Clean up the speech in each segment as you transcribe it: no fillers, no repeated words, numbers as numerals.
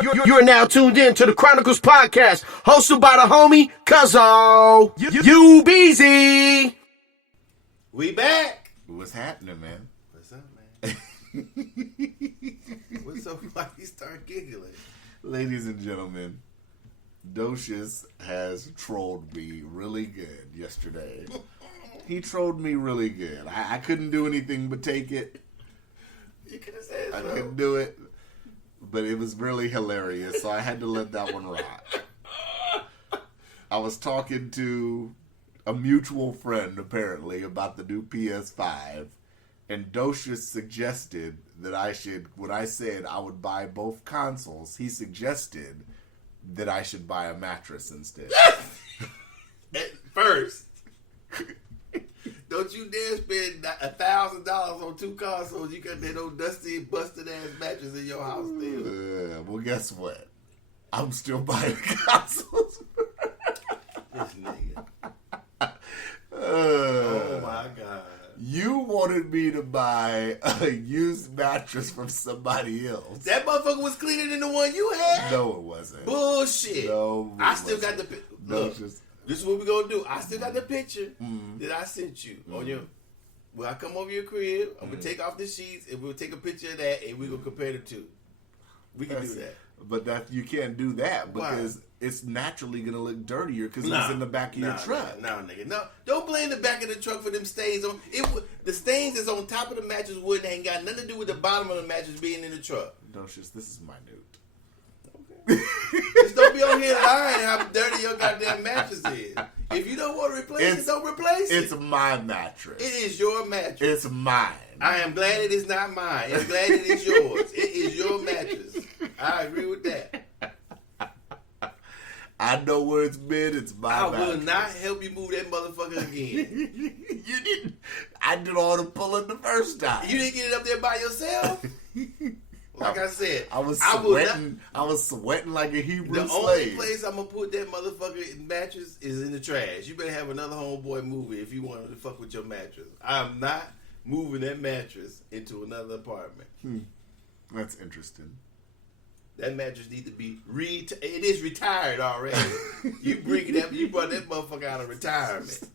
You're now tuned in to the Chronicles Podcast, hosted by the homie Cuzzo. You Beastie. We back. What's happening, man? What's up, man? What's up? Why you start giggling? Ladies and gentlemen, Docious has trolled me really good yesterday. He trolled me really good. I couldn't do anything but take it. You could have said so. I couldn't do it, but it was really hilarious, so I had to let that one rock. I was talking to a mutual friend, apparently, about the new PS5, and Docious suggested that I should, when I said I would buy both consoles, he suggested that I should buy a mattress instead. At first. Don't you dare spend $1,000 on two consoles. You got that old dusty, busted ass mattress in your house still. Well, guess what? I'm still buying consoles. This nigga. Oh my God. You wanted me to buy a used mattress from somebody else. That motherfucker was cleaner than the one you had? No, it wasn't. Bullshit. No, I still got the... Look. This is what we're going to do. I still got the picture that I sent you on your... When I come over your crib, I'm going to take off the sheets and we'll take a picture of that and we're going to compare the two. We can do that. But you can't do that because it's naturally going to look dirtier because it's in the back of your truck. No, nigga. No, don't blame the back of the truck for them stains. The stains that's on top of the mattress wood ain't got nothing to do with the bottom of the mattress being in the truck. Docious, this is minute. Just don't be on here lying how dirty your goddamn mattress is. If you don't want to replace it, don't replace it. It's my mattress. It is your mattress. It's mine. I am glad it is not mine. I'm glad it is yours. It is your mattress. I agree with that. I know where it's been. It's my mattress. I will not help you move that motherfucker again. You didn't. I did all the pulling the first time. You didn't get it up there by yourself? Like I said, I was sweating. I was sweating like a Hebrew slave. The only place I'm gonna put that motherfucker mattress is in the trash. You better have another homeboy move it if you want to fuck with your mattress. I'm not moving that mattress into another apartment. That's interesting. That mattress needs to be it is retired already. You brought that motherfucker out of retirement.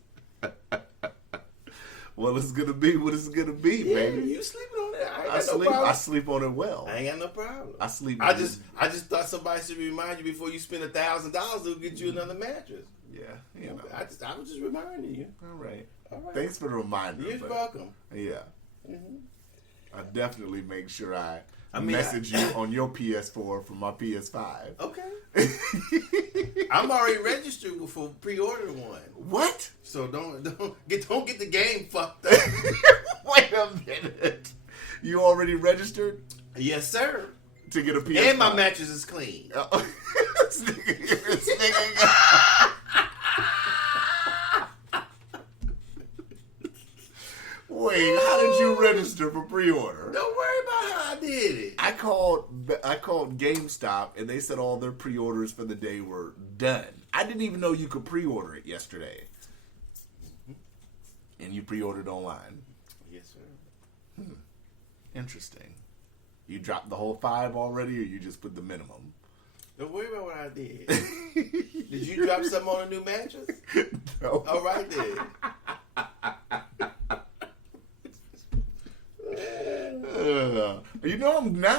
Well, it's gonna be what it's gonna be, baby. You sleeping on that? I sleep on it well. I ain't got no problem. I sleep. I just thought somebody should remind you before you spend $1,000 to get you another mattress. Yeah, you know. I was just reminding you. All right. Thanks for the reminder. You're welcome. Yeah. I definitely make sure I message you on your PS4 from my PS5. Okay. I'm already registered for pre-order one. What? So don't get the game fucked up. Wait a minute. You already registered? Yes, sir. To get a PS5. And my mattress is clean. Wait, how did you register for pre-order? Don't worry about how I did it. I called GameStop and they said all their pre-orders for the day were done. I didn't even know you could pre-order it yesterday. And you pre-ordered online. Yes, sir. Interesting. You dropped the whole $5 already, or you just put the minimum? Don't worry about what I did. Did you drop something on a new mattress? No. All right then.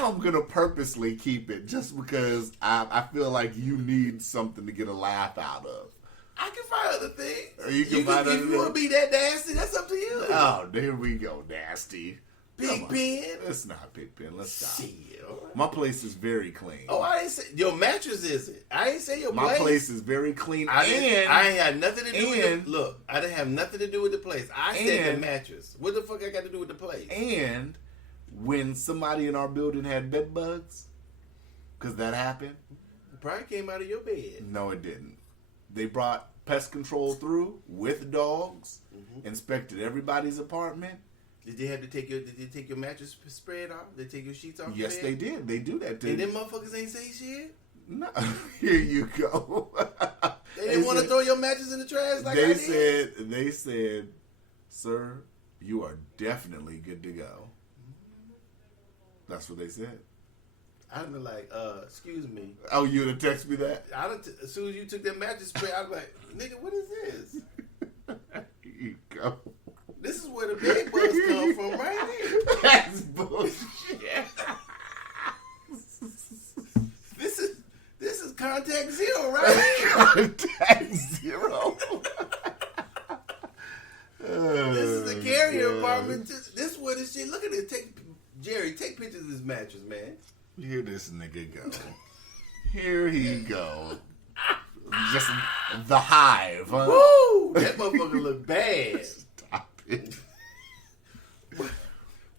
I'm gonna purposely keep it just because I feel like you need something to get a laugh out of. I can find other things. If you want to be that nasty, that's up to you. Oh, there we go, nasty. Big Pen. It's not Big Pen. Let's stop. Shit. My place is very clean. Oh, I didn't say your mattress is it. I didn't say your place. My place is very clean. I ain't had nothing to do with the look. I didn't have nothing to do with the place. I said the mattress. What the fuck I got to do with the place? And when somebody in our building had bed bugs, because that happened. It probably came out of your bed. No, it didn't. They brought pest control through with dogs, inspected everybody's apartment. Did they take your mattress spread off? Did they take your sheets off? Yes, they did. They do that. And them motherfuckers ain't say shit? No. Here you go. They didn't want to throw your mattress in the trash like I did? They said, sir, you are definitely good to go. That's what they said. I'd be like, excuse me. Oh, you would have texted me that? As soon as you took that mattress spray, I'd be like, nigga, what is this? Here you go. This is where the big bugs come from right here. That's bullshit. This is contact zero, right? Contact zero. This is a carrier apartment. This is where this shit. Look at this. Jerry, take pictures of this mattress, man. Here this nigga go. Here he go. Just the hive, huh? Woo! That motherfucker look bad. Stop it.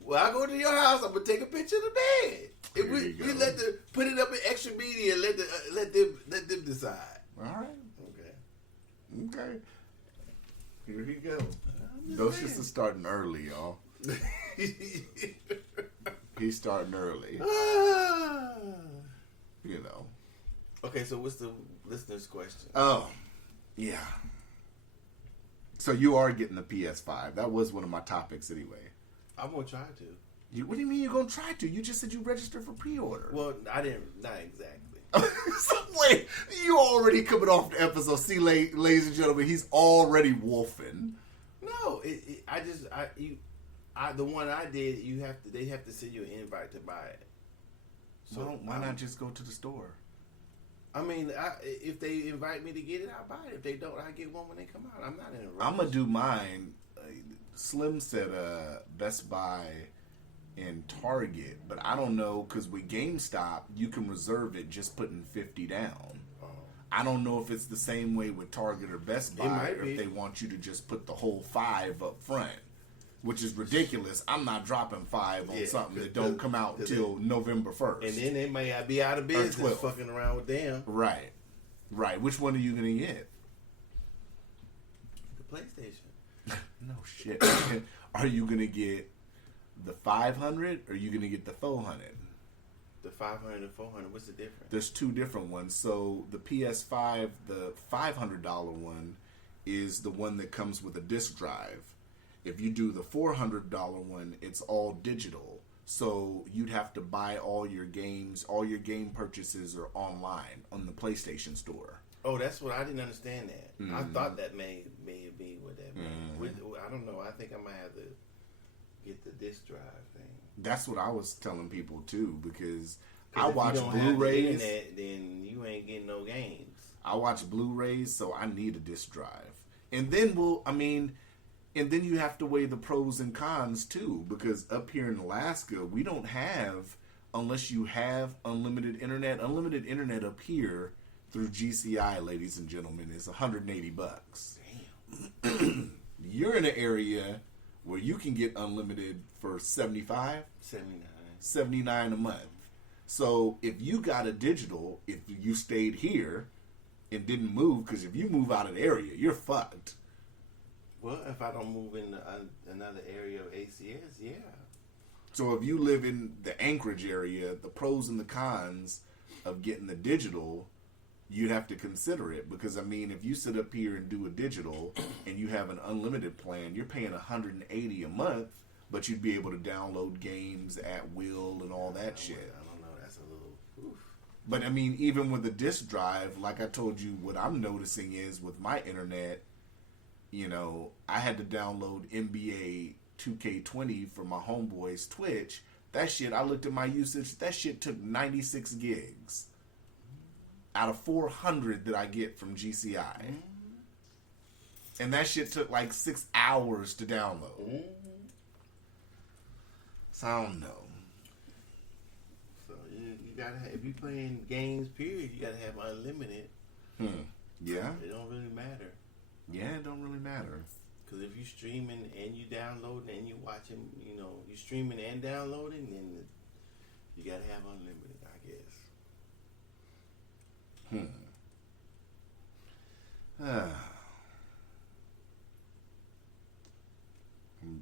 Well, I go to your house. I'm gonna take a picture of the bed. If Here we you go. put it up in extra media, and let them decide. All right. Okay. Here he go. Docious is starting early, y'all. He's starting early. You know. Okay, so what's the listener's question? Oh, yeah. So you are getting the PS5. That was one of my topics anyway. I'm gonna try to. What do you mean you're going to try to? You just said you registered for pre-order. Well, I didn't. Not exactly. So wait, you already coming off the episode. See, ladies and gentlemen, he's already wolfing. No, the one I did. They have to send you an invite to buy it. So why not just go to the store? I mean, if they invite me to get it, I'll buy it. If they don't, I get one when they come out. I'm not in a rush. I'm gonna do mine. Slim said Best Buy and Target, but I don't know because with GameStop you can reserve it just putting $50 down. Oh. I don't know if it's the same way with Target or Best Buy, might or be. if they want you to just put the whole $5 up front, which is ridiculous. I'm not dropping $5 on something that don't come out until November 1st. And then they may be out of business 12th. fucking around with them. Right. Which one are you gonna get? The PlayStation. No shit. Are you gonna get the 500 or are you gonna get the 400? The 500 and 400. What's the difference? There's two different ones. So the PS5, the $500 one, is the one that comes with a disc drive. If you do the $400 one, it's all digital. So you'd have to buy all your games, all your game purchases are online on the PlayStation Store. Oh, that's what I didn't understand that. I thought that may be what that meant. I don't know. I think I might have to get the disc drive thing. That's what I was telling people too, because I If you watch don't have the Blu-rays. internet, then you ain't getting no games. I watch Blu-rays, so I need a disc drive. And then and then you have to weigh the pros and cons too, because up here in Alaska, we don't have, unless you have unlimited internet. Unlimited internet up here through GCI, ladies and gentlemen, is $180. Damn. You're in an area where you can get unlimited for $75, 79. $79 a month. So if you got a digital, if you stayed here and didn't move, because if you move out of the area, you're fucked. Well, if I don't move in another area of ACS, yeah. So if you live in the Anchorage area, the pros and the cons of getting the digital, you'd have to consider it. Because, I mean, if you sit up here and do a digital and you have an unlimited plan, you're paying $180 a month, but you'd be able to download games at will and all that shit. I don't know. That's a little... Oof. But, I mean, even with a disc drive, like I told you, what I'm noticing is with my internet, you know, I had to download NBA 2K20 for my homeboy's Twitch. That shit, I looked at my usage, that shit took 96 gigs out of 400 that I get from GCI. And that shit took like 6 hours to download. So I don't know. So you gotta have, if you playing games, period, you gotta have unlimited. Yeah? It don't really matter. Yeah, it don't really matter. Because if you streaming and you downloading and you watching, you know, you streaming and downloading, then you gotta have unlimited, I guess. I'm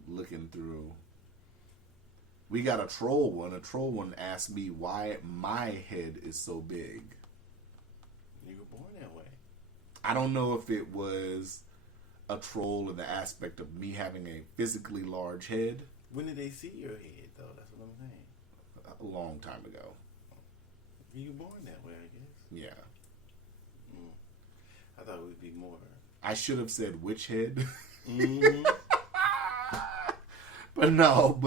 looking through. We got a troll one. A troll one asked me why my head is so big. You were born that way. I don't know if it was a troll in the aspect of me having a physically large head. When did they see your head, though? That's what I'm saying. A long time ago. You were born that way, I guess. Yeah. I thought it would be more. I should have said witch head. Mm-hmm. But no,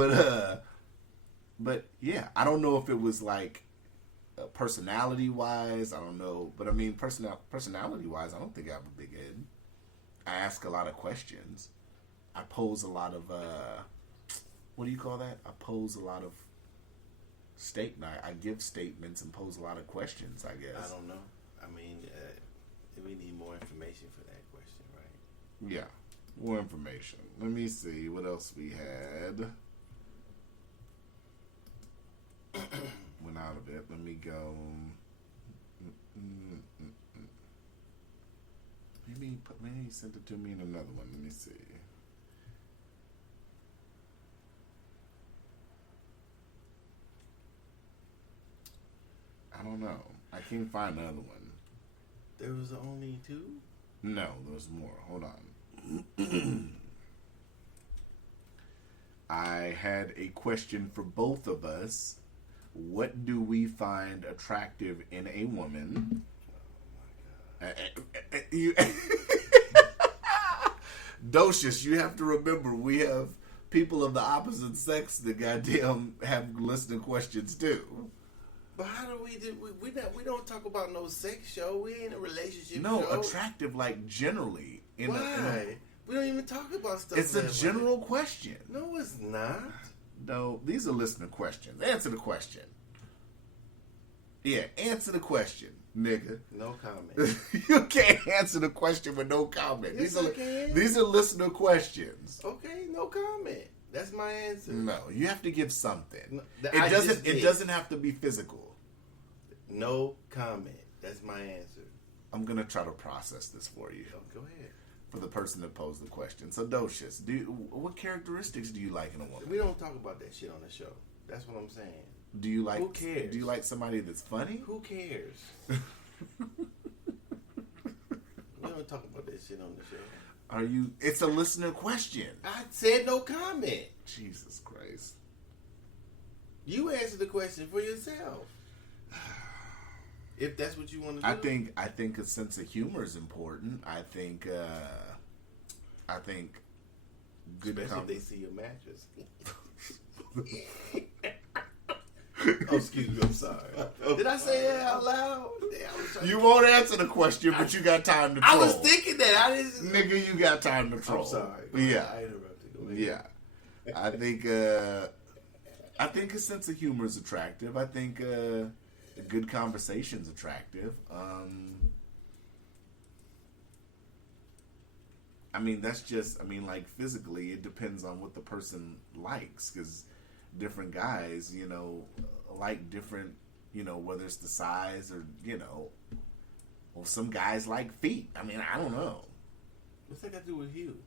but yeah, I don't know if it was like personality wise. I don't know, but I mean, personality wise, I don't think I have a big head. I ask a lot of questions. I pose a lot of what do you call that? I pose a lot of I give statements and pose a lot of questions, I guess. I don't know. I mean, we need more information for that question, right? Yeah, more information. Let me see what else we had. Went out of it. Let me go. Maybe he sent it to me in another one. Let me see. I don't know. I can't find another one. There was only 2? No, there's more. Hold on. I had a question for both of us. What do we find attractive in a woman? Oh my God. Docious, you have to remember we have people of the opposite sex that goddamn have listening questions too. But how do we do? We don't talk about no sex show. We ain't a relationship No, show. attractive like generally. Why? We don't even talk about stuff. It's a general question. No, it's not. No, these are listener questions. Answer the question. Yeah, answer the question, nigga. No comment. You can't answer the question with no comment. Yes, I can. These are listener questions. Okay, no comment. That's my answer. No, you have to give something. No, it doesn't have to be physical. No comment. That's my answer. I'm gonna try to process this for you. Oh, go ahead. For the person that posed the question. So, Docious, what characteristics do you like in a woman? We don't talk about that shit on the show. That's what I'm saying. Do you like? Who cares? Do you like somebody that's funny? Who cares? We don't talk about that shit on the show. Are you? It's a listener question. I said no comment. Jesus Christ. You answer the question for yourself. If that's what you want to do. I think a sense of humor is important. I think good especially if they see your mattress. Oh, excuse me, I'm sorry. Did I say that out loud? You won't answer the question, but you got time to troll. I was thinking that. I didn't. Nigga, you got time to troll. I'm sorry. Yeah. I interrupted. Go ahead. Yeah. I think a sense of humor is attractive. I think a good conversation's attractive. I mean, like physically, it depends on what the person likes, because different guys, like different, whether it's the size or, well, some guys like feet. I mean, I don't know. What's that got to do with you?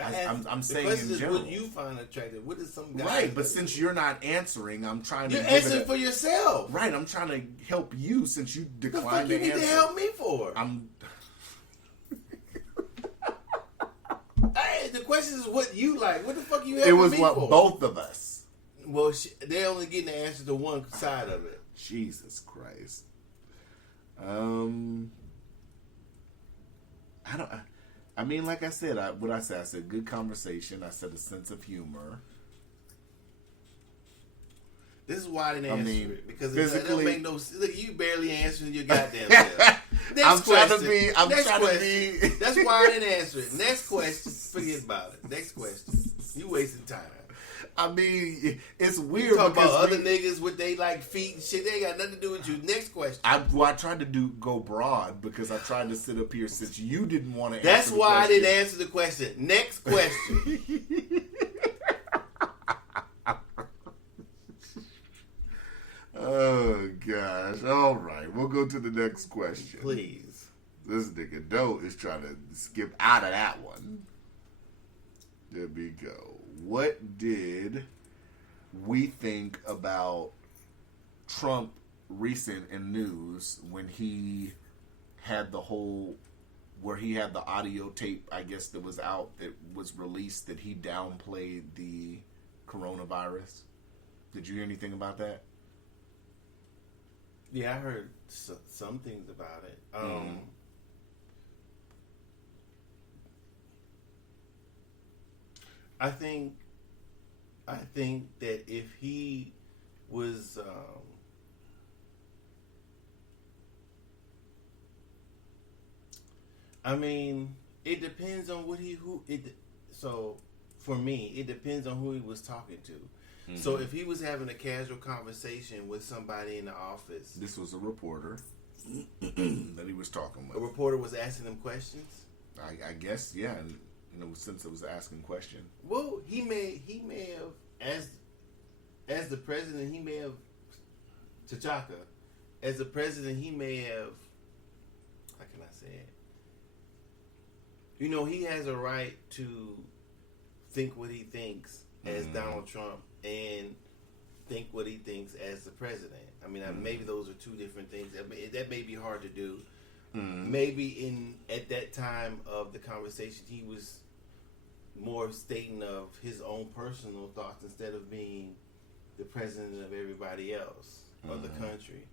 I'm saying the question in is general. what you find attractive. What is some guy? Right, but since you're not answering, I'm trying to. You're answering for yourself. Right, I'm trying to help you since you declined to answer. What the fuck you need to help me for? Hey, the question is what you like. What the fuck you helping me for? It was what both of us. Well, they're only getting the answer to one side of it. Jesus Christ. I mean, like I said, I said good conversation. I said a sense of humor. This is why I didn't answer it. Because it physically, doesn't make no sense. Look, you barely answering your goddamn self. I'm trying to be. That's why I didn't answer it. Next question. Forget about it. Next question. You wasting time. I mean, it's weird. You talk about other niggas with they like feet and shit. They ain't got nothing to do with you. Next question. I tried to go broad because I tried to sit up here since you didn't want to. That's why I didn't answer the question. Next question. Oh gosh! All right, we'll go to the next question. Please. This nigga Doe is trying to skip out of that one. There we go. What did we think about Trump recent in news when he had the audio tape, I guess, that was out, that was released, that he downplayed the coronavirus? Did you hear anything about that? Yeah, I heard some things about it. I think that if he was, I mean, it depends on so for me, it depends on who he was talking to. Mm-hmm. So if he was having a casual conversation with somebody in the office, this was a reporter that he was talking with. A reporter was asking him questions. I guess, yeah. Since it was asking questions. Well, he may have, as the president, he may have T'Chaka. As the president, he may have. How can I say it? He has a right to think what he thinks as Donald Trump and think what he thinks as the president. I mean, maybe those are two different things. That may be hard to do. Maybe at that time of the conversation, he was more stating of his own personal thoughts instead of being the president of everybody else of the country.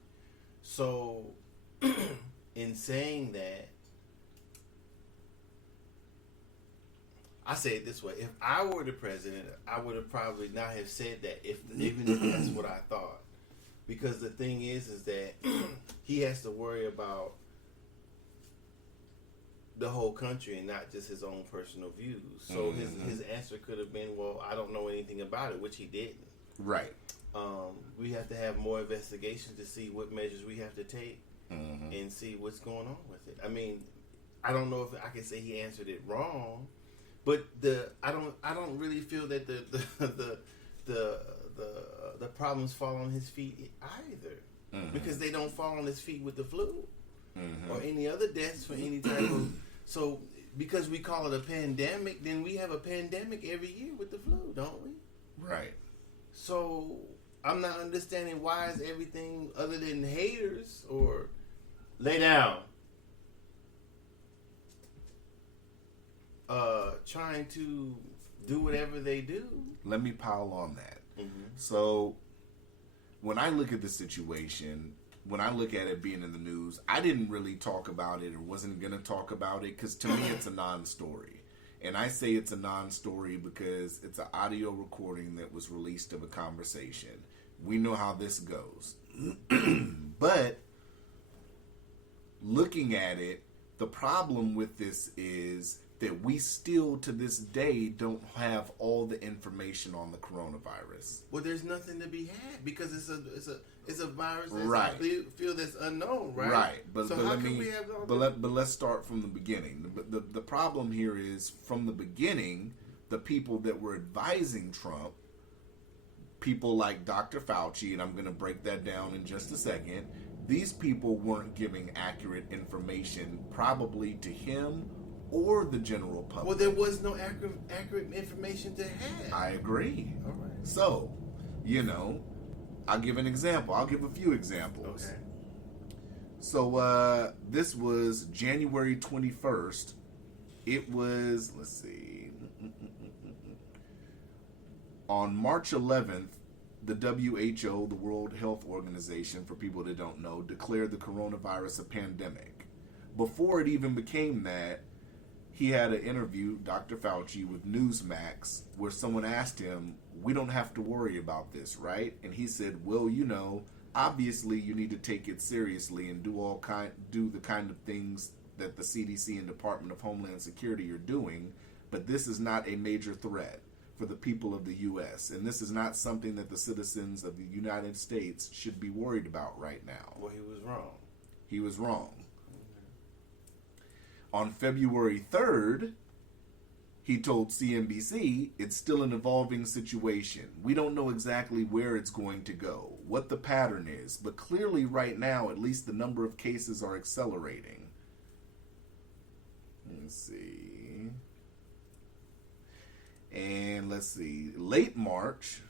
So, in saying that, I say it this way: if I were the president, I would have probably not have said that, even if that's what I thought, because the thing is that he has to worry about the whole country and not just his own personal views. So his answer could have been, well, I don't know anything about it, which he didn't. Right. We have to have more investigations to see what measures we have to take and see what's going on with it. I mean, I don't know if I can say he answered it wrong, but I don't really feel that the problems fall on his feet either, because they don't fall on his feet with the flu or any other deaths for any type of. So because we call it a pandemic, then we have a pandemic every year with the flu, don't we? Right. So I'm not understanding why is everything other than haters or lay down trying to do whatever they do. Let me pile on that. So when I look at the situation, when I look at it being in the news, I didn't really talk about it or wasn't going to talk about it because to me it's a non-story. And I say it's a non-story because it's an audio recording that was released of a conversation. We know how this goes. But looking at it, the problem with this is that we still to this day don't have all the information on the coronavirus. Well, there's nothing to be had because it's a virus that's right. feel that's unknown, right? Right. But let's start from the beginning. The problem here is from the beginning, the people that were advising Trump, people like Dr. Fauci, and I'm going to break that down in just a second, these people weren't giving accurate information probably to him or the general public. Well, there was no accurate information to have. I agree. All right. So, I'll give an example. I'll give a few examples. Okay. So, this was January 21st. It was, let's see. On March 11th, the WHO, the World Health Organization, for people that don't know, declared the coronavirus a pandemic. Before it even became that, he had an interview, Dr. Fauci, with Newsmax, where someone asked him, we don't have to worry about this, right? And he said, well, obviously you need to take it seriously and do the kind of things that the CDC and Department of Homeland Security are doing, but this is not a major threat for the people of the U.S., and this is not something that the citizens of the United States should be worried about right now. Well, he was wrong. He was wrong. On February 3rd, he told CNBC, it's still an evolving situation. We don't know exactly where it's going to go, what the pattern is, but clearly right now, at least the number of cases are accelerating. Let's see. And let's see, late March,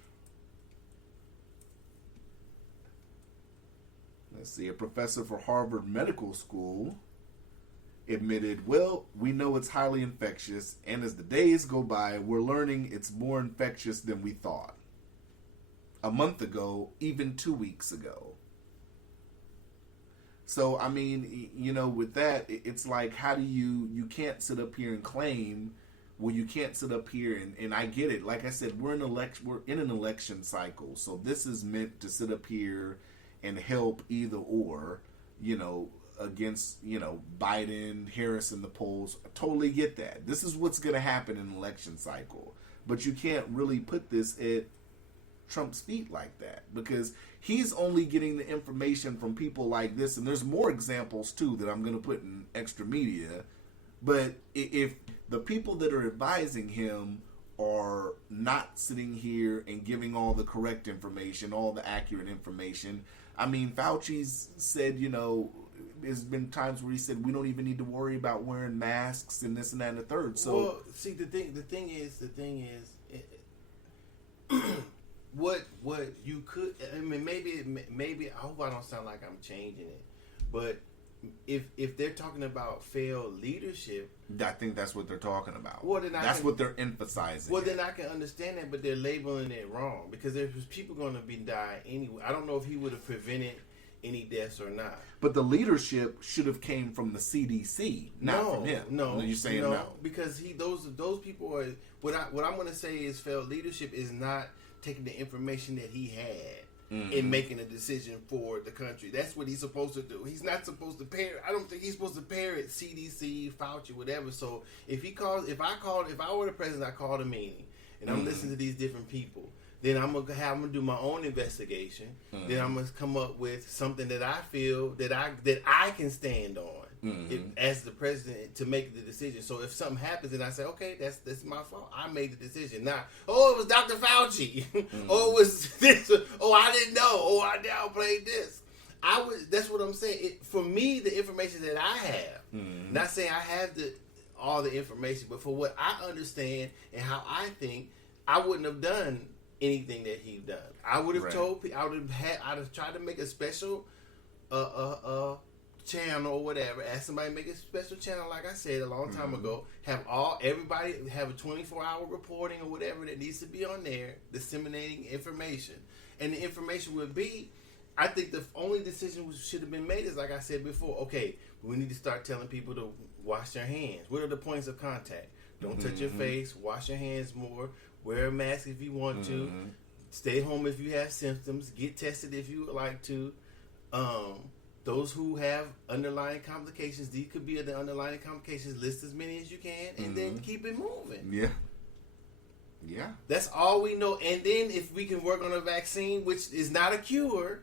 a professor for Harvard Medical School admitted, well, we know it's highly infectious, and as the days go by, we're learning it's more infectious than we thought. A month ago, even 2 weeks ago. So, I mean, you know, with that, it's like, how do you can't sit up here and claim, well, you can't sit up here and I get it. Like I said, we're in an election cycle. So this is meant to sit up here and help either or, you know, against, you know, Biden, Harris in the polls. I totally get that. This is what's going to happen in an election cycle. But you can't really put this at Trump's feet like that, because he's only getting the information from people like this, and there's more examples too that I'm going to put in extra media. But if the people that are advising him are not sitting here and giving all the correct information, all the accurate information, I mean, Fauci's said, you know, there's been times where he said we don't even need to worry about wearing masks and this and that and the third. So, well, see, the thing is. What you could, I mean, maybe I hope I don't sound like I'm changing it, but if they're talking about failed leadership, I think that's what they're talking about. Well, then that's what they're emphasizing. Well, then I can understand that, but they're labeling it wrong, because there's people going to be dying anyway. I don't know if he would have prevented any deaths or not. But the leadership should have came from the CDC, not from him. No, you're saying no, because those people are what I'm going to say is failed leadership is not taking the information that he had and making a decision for the country. That's what he's supposed to do. He's not supposed to parrot. I don't think he's supposed to parrot CDC, Fauci, whatever. So if I were the president, I called a meeting and I'm listening to these different people. Then I'm gonna do my own investigation. Then I'm gonna come up with something that I feel that I can stand on as the president to make the decision. So if something happens and I say, okay, that's my fault. I made the decision. Not, oh, it was Dr. Fauci. Oh, it was this. Oh, I didn't know. Oh, I downplayed this. That's what I'm saying. For me, the information that I have, not saying I have all the information, but for what I understand and how I think, I wouldn't have done anything that he done. I would have told people. I'd have tried to make a special channel or whatever. Ask somebody to make a special channel, like I said a long time ago. Have everybody have a 24-hour reporting or whatever that needs to be on there, disseminating information. And the information would be, I think the only decision should have been made is, like I said before, okay, we need to start telling people to wash their hands. What are the points of contact? Don't touch your face. Wash your hands more. Wear a mask if you want to. Stay home if you have symptoms. Get tested if you would like to. Those who have underlying complications, these could be the underlying complications. List as many as you can, and then keep it moving. Yeah. That's all we know. And then if we can work on a vaccine, which is not a cure,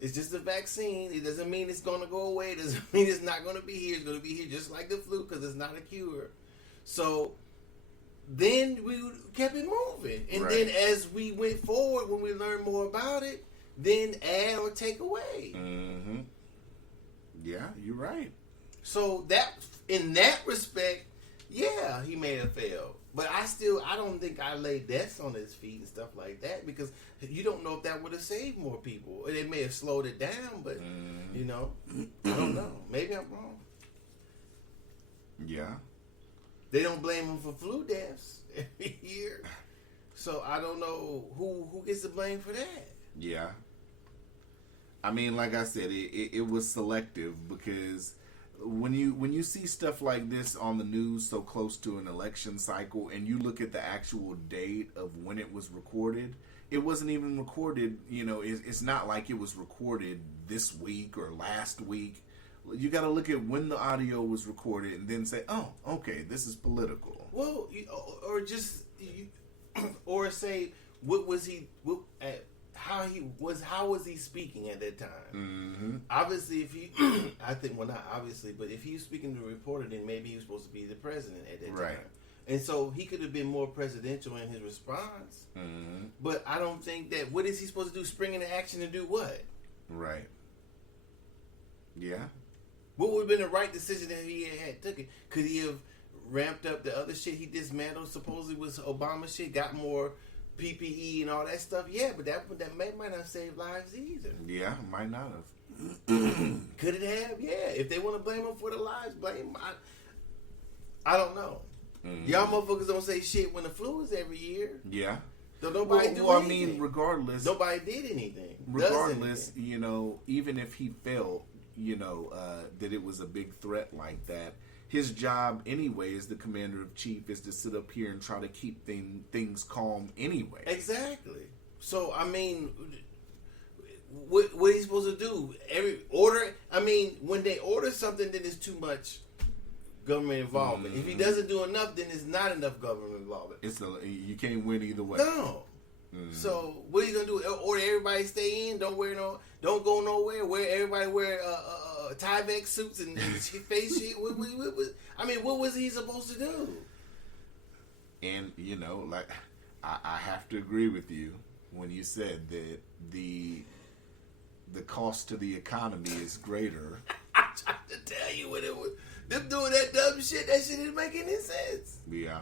it's just a vaccine. It doesn't mean it's going to go away. It doesn't mean it's not going to be here. It's going to be here just like the flu, because it's not a cure. So then we kept it moving. And then as we went forward, when we learned more about it, then add or take away. Yeah, you're right. So that, in that respect, yeah, he may have failed. But I don't think I laid deaths on his feet and stuff like that, because you don't know if that would have saved more people. It may have slowed it down, but, you know, I don't know. Maybe I'm wrong. Yeah. They don't blame him for flu deaths every year. So I don't know who gets the blame for that. Yeah. I mean, like I said, it was selective, because when you see stuff like this on the news so close to an election cycle, and you look at the actual date of when it was recorded, it wasn't even recorded, you know, it's not like it was recorded this week or last week. You got to look at when the audio was recorded and then say, oh, okay, this is political. Well, or say, what was he, how was he speaking at that time? Obviously, if he, I think, well, not obviously, but if he was speaking to a reporter, then maybe he was supposed to be the president at that time. And so he could have been more presidential in his response. But I don't think that, what is he supposed to do? Spring into action and do what? Right. Yeah. What would have been the right decision if he had took it? Could he have ramped up the other shit he dismantled, supposedly was Obama shit, got more PPE and all that stuff? Yeah, but that might not save lives either. Yeah, might not have. Could it have? Yeah. If they want to blame him for the lives, blame him. I don't know. Y'all motherfuckers don't say shit when the flu is every year. Yeah. So nobody do anything. I mean, regardless. Nobody did anything. Regardless, you know, even if he failed, that it was a big threat like that. His job anyway as the commander-in-chief is to sit up here and try to keep things calm anyway. Exactly. So, I mean, what are you supposed to do? When they order something, then it's too much government involvement. If he doesn't do enough, then it's not enough government involvement. You can't win either way. No. So what are you gonna do? Order everybody stay in? Don't go nowhere. Everybody wear Tyvek suits and face shit. What was he supposed to do? And I have to agree with you when you said that the cost to the economy is greater. I tried to tell you what it was. Them doing that dumb shit. That shit didn't make any sense. Yeah.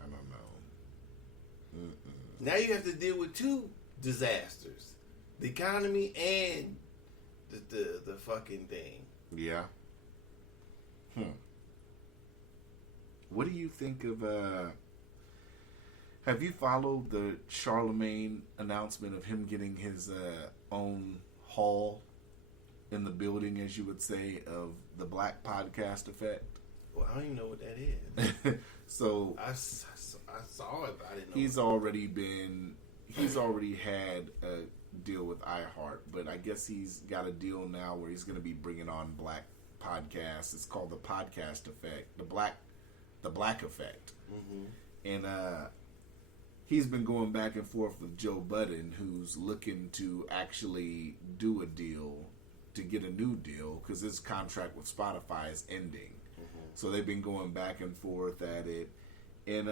I don't know. Now you have to deal with two disasters: the economy and the fucking thing. Yeah. What do you think of? Have you followed the Charlemagne announcement of him getting his own hall in the building, as you would say, of the Black Podcast Effect? Well, I don't even know what that is. So I saw it, but I didn't know. He's already had a deal with iHeart, but I guess he's got a deal now where he's going to be bringing on Black podcasts. It's called the Podcast Effect, the Black Effect, and he's been going back and forth with Joe Budden, who's looking to actually do a deal to get a new deal because his contract with Spotify is ending. So they've been going back and forth at it, and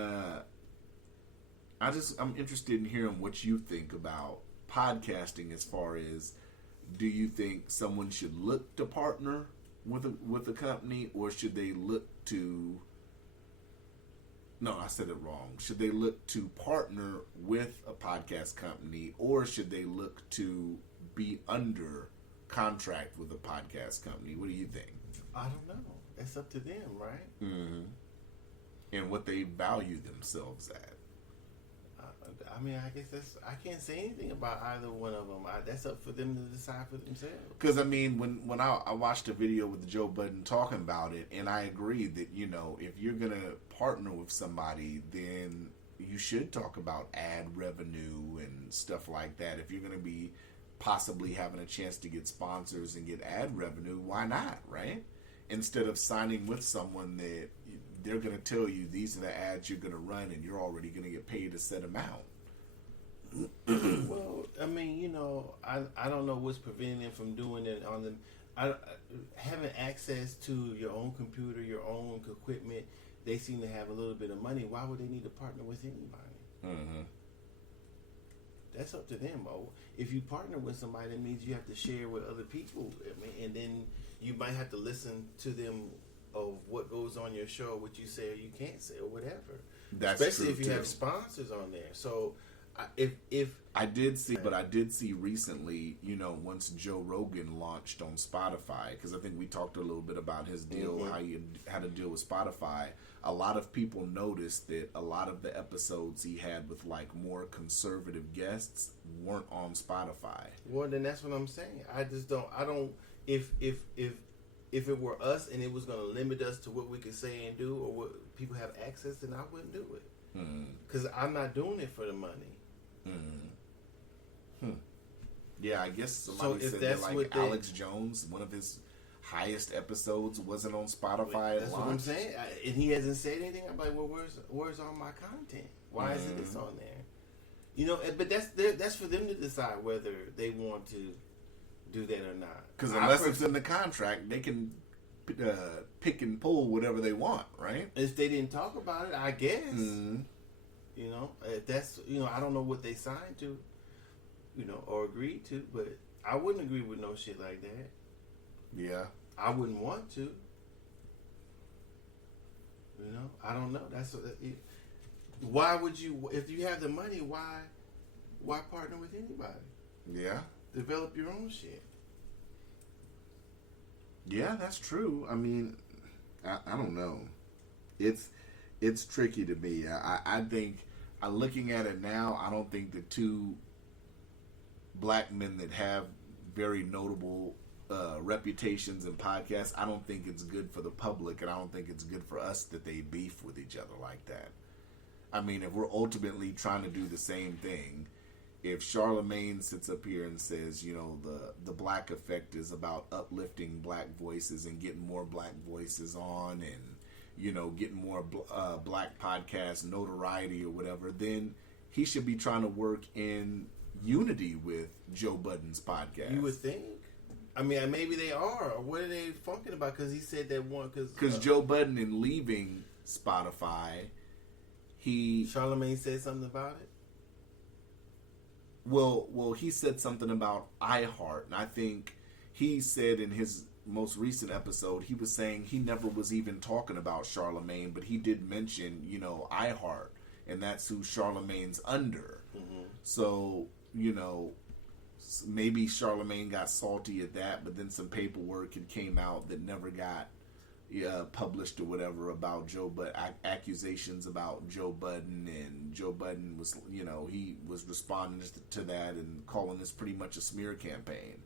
I'm interested in hearing what you think about podcasting. As far as, do you think someone should look to partner with a company, or should they look to? No, I said it wrong. Should they look to partner with a podcast company, or should they look to be under contract with a podcast company? What do you think? I don't know. It's up to them, right? Mm-hmm. And what they value themselves at. I guess I can't say anything about either one of them. That's up for them to decide for themselves. Because when I watched a video with Joe Budden talking about it, and I agree that if you're gonna partner with somebody, then you should talk about ad revenue and stuff like that. If you're gonna be possibly having a chance to get sponsors and get ad revenue, why not, right? Instead of signing with someone that they're going to tell you these are the ads you're going to run and you're already going to get paid a set amount. Well, I don't know what's preventing them from doing it on them. Having access to your own computer, your own equipment, they seem to have a little bit of money. Why would they need to partner with anybody? That's up to them. If you partner with somebody, that means you have to share with other people. And then you might have to listen to them of what goes on your show, what you say or you can't say or whatever. That's especially true if you too. have sponsors on there. So if I did see recently, once Joe Rogan launched on Spotify, because I think we talked a little bit about his deal, how he had a deal with Spotify. A lot of people noticed that a lot of the episodes he had with more conservative guests weren't on Spotify. Well, then that's what I'm saying. I don't. If it were us and it was going to limit us to what we could say and do or what people have access, then I wouldn't do it. Because I'm not doing it for the money. Yeah, I guess somebody said that Alex Jones, one of his highest episodes wasn't on Spotify. That's what I'm saying. And he hasn't said anything. I'm like, well, where's all my content? Why isn't this on there? But that's for them to decide whether they want to do that or not. Because unless it's in the contract, they can pick and pull whatever they want, right? If they didn't talk about it, I guess. If that's I don't know what they signed to, or agreed to, but I wouldn't agree with no shit like that. Yeah, I wouldn't want to. I don't know. Why would you? If you have the money, why partner with anybody? Yeah. Develop your own shit. Yeah, that's true. I mean, I don't know. It's tricky to me. I think, looking at it now, I don't think the two black men that have very notable reputations and podcasts, I don't think it's good for the public, and I don't think it's good for us that they beef with each other like that. I mean, if we're ultimately trying to do the same thing, if Charlemagne sits up here and says, you know, the Black Effect is about uplifting black voices and getting more black voices on, and, you know, getting more black podcast notoriety or whatever, then he should be trying to work in unity with Joe Budden's podcast. You would think. I mean, maybe they are. Or what are they funking about? Because he said that one. Because Joe Budden, in leaving Spotify, Charlemagne said something about it. Well, he said something about iHeart, and I think he said in his most recent episode, he was saying he never was even talking about Charlemagne, but he did mention, you know, iHeart, and that's who Charlemagne's under. Mm-hmm. So, you know, maybe Charlemagne got salty at that, but then some paperwork had came out that never got published or whatever about Joe Budden, accusations about Joe Budden, and Joe Budden was, you know, he was responding to that and calling this pretty much a smear campaign,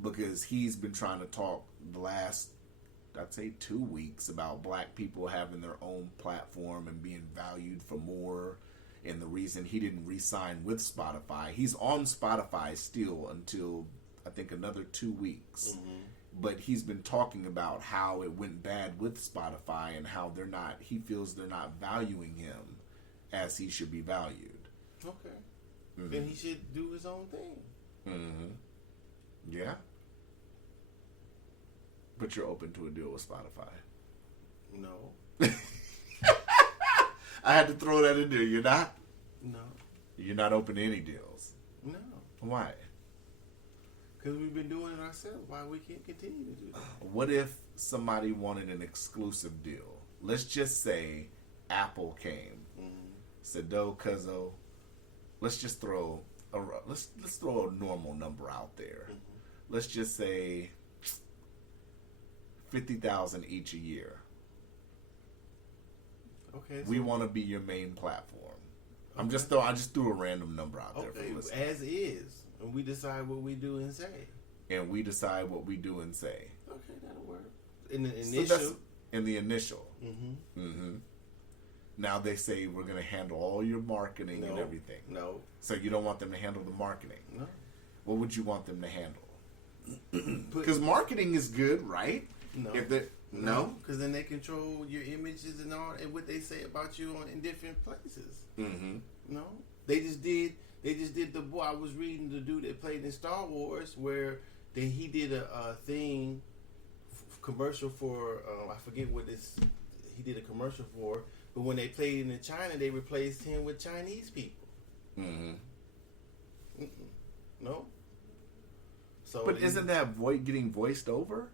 because he's been trying to talk the last, I'd say, 2 weeks about black people having their own platform and being valued for more, and the reason he didn't re-sign with Spotify. He's on Spotify still until, I think, another 2 weeks. Mm-hmm. But he's been talking about how it went bad with Spotify and how he feels they're not valuing him as he should be valued. Okay. Mm-hmm. Then he should do his own thing. Mm-hmm. Yeah. But you're open to a deal with Spotify. No. I had to throw that in there. You're not? No. You're not open to any deals? No. Why? Because we've been doing it ourselves. Why we can't continue to do that? What if somebody wanted an exclusive deal? Let's just say Apple came, said, Cuzzo, let's just throw let's throw a normal number out there. Mm-hmm. Let's just say $50,000 each a year. Okay. We want to be your main platform. Okay. I just threw a random number out there for listeners. As is. And we decide what we do and say. Okay, that'll work. In the initial. In the initial. Mm-hmm. Mm-hmm. Now they say we're going to handle all your marketing and everything. No. So you don't want them to handle the marketing. No. What would you want them to handle? Because marketing is good, right? No. No, because then they control your images and all, and what they say about you in different places. Mm-hmm. No, they just did the boy. I was reading the dude that played in Star Wars, where he did a thing, commercial for I forget what this. He did a commercial for, but when they played in China, they replaced him with Chinese people. Mm-hmm. No. So, but isn't that getting voiced over?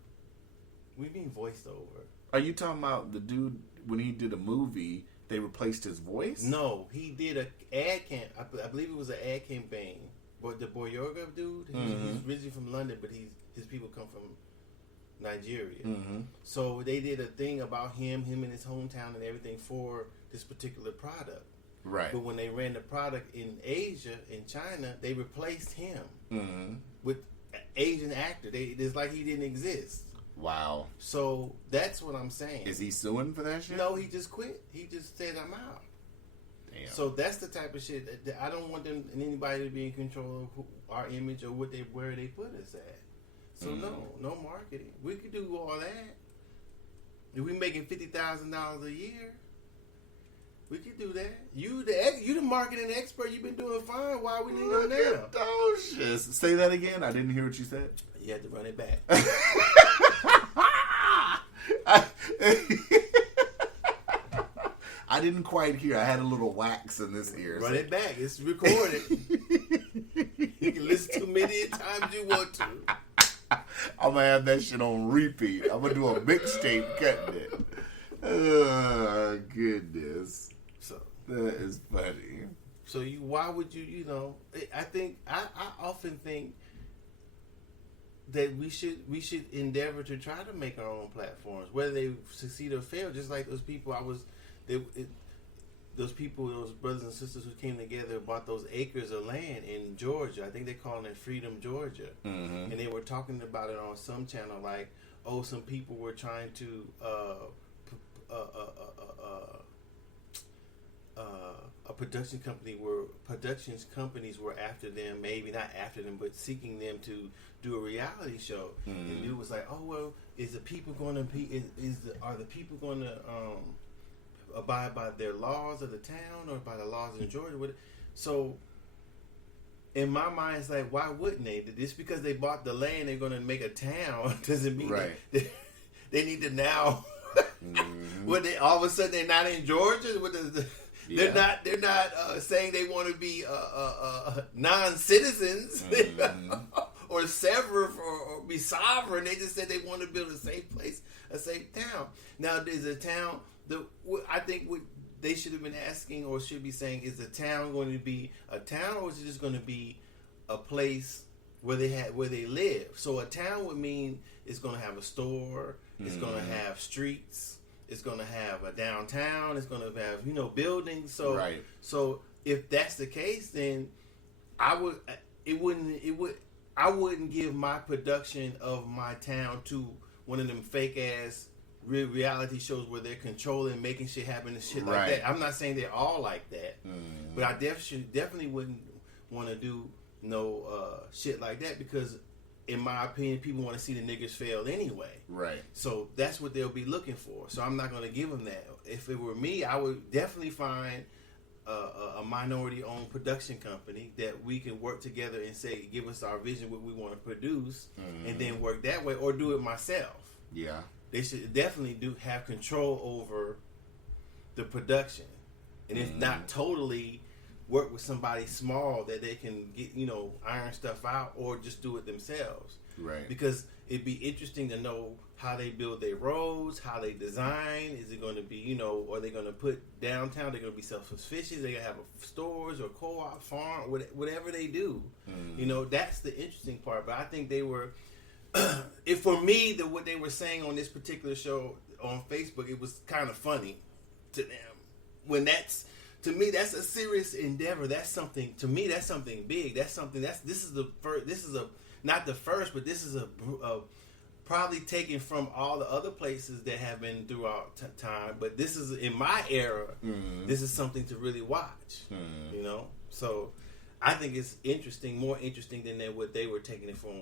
We mean voiced over. Are you talking about the dude when he did a movie? They replaced his voice? No, he did an ad camp. I believe it was an ad campaign. But the Boyorga dude, he's originally from London, but his people come from Nigeria. Mm-hmm. So they did a thing about him in his hometown and everything for this particular product. Right. But when they ran the product in Asia, in China, they replaced him with an Asian actor. It's like he didn't exist. Wow. So that's what I'm saying. Is he suing for that shit? No, he just quit. He just said, I'm out. Damn. So that's the type of shit that I don't want them and anybody to be in control of our image or where they put us at. So no marketing. We could do all that. If we making $50,000 a year, we could do that. You the marketing expert. You've been doing fine. Why we need to know now? Docious. Say that again. I didn't hear what you said. You had to run it back. I didn't quite hear. I had a little wax in this ear. Run it back. It's recorded. You can listen to many times you want to. I'm going to have that shit on repeat. I'm going to do a mixtape cutting it. Oh, goodness. So that is funny. So why would you know, I often think that we should endeavor to try to make our own platforms, whether they succeed or fail. Just like those people, those people, those brothers and sisters who came together and bought those acres of land in Georgia. I think they're calling it Freedom, Georgia. And they were talking about it on some channel, like, oh, some people were trying to production companies were after them, maybe not after them, but seeking them to do a reality show. And dude was like, oh well, is the people going to be? Are the people going to abide by their laws of the town or by the laws in Georgia? So in my mind, it's like, why wouldn't they? Just because they bought the land, they're going to make a town doesn't mean they need to now. When they all of a sudden they're not in Georgia. They're not saying they want to be non-citizens or sever or be sovereign. They just said they want to build a safe place, a safe town. Now, there's a town. I think what they should have been asking or should be saying, is the town going to be a town, or is it just going to be a place where they live? So a town would mean it's going to have a store, it's going to have streets, it's going to have a downtown, it's going to have buildings. So so if that's the case, then I wouldn't give my production of my town to one of them fake ass reality shows where they're controlling, making shit happen and shit like that. I'm not saying they're all like that, but I definitely wouldn't want to do no shit like that, because in my opinion, people want to see the niggas fail anyway. Right. So that's what they'll be looking for. So I'm not going to give them that. If it were me, I would definitely find a minority-owned production company that we can work together and say, give us our vision, what we want to produce, and then work that way, or do it myself. Yeah. They should definitely have control over the production, and if not totally work with somebody small that they can get, iron stuff out, or just do it themselves. Right. Because it'd be interesting to know how they build their roads, how they design. Is it going to be, are they going to put downtown? They're going to be self-sufficient. They're going to have stores or co-op, farm, whatever they do. That's the interesting part. But I think they were, for me, what they were saying on this particular show on Facebook, it was kind of funny to them. To me, that's a serious endeavor. That's something. To me, that's something big. That's something. This is the first. This is not the first, but this is a probably taken from all the other places that have been throughout time. But this is in my era. This is something to really watch. So I think it's interesting, more interesting than what they were taking it for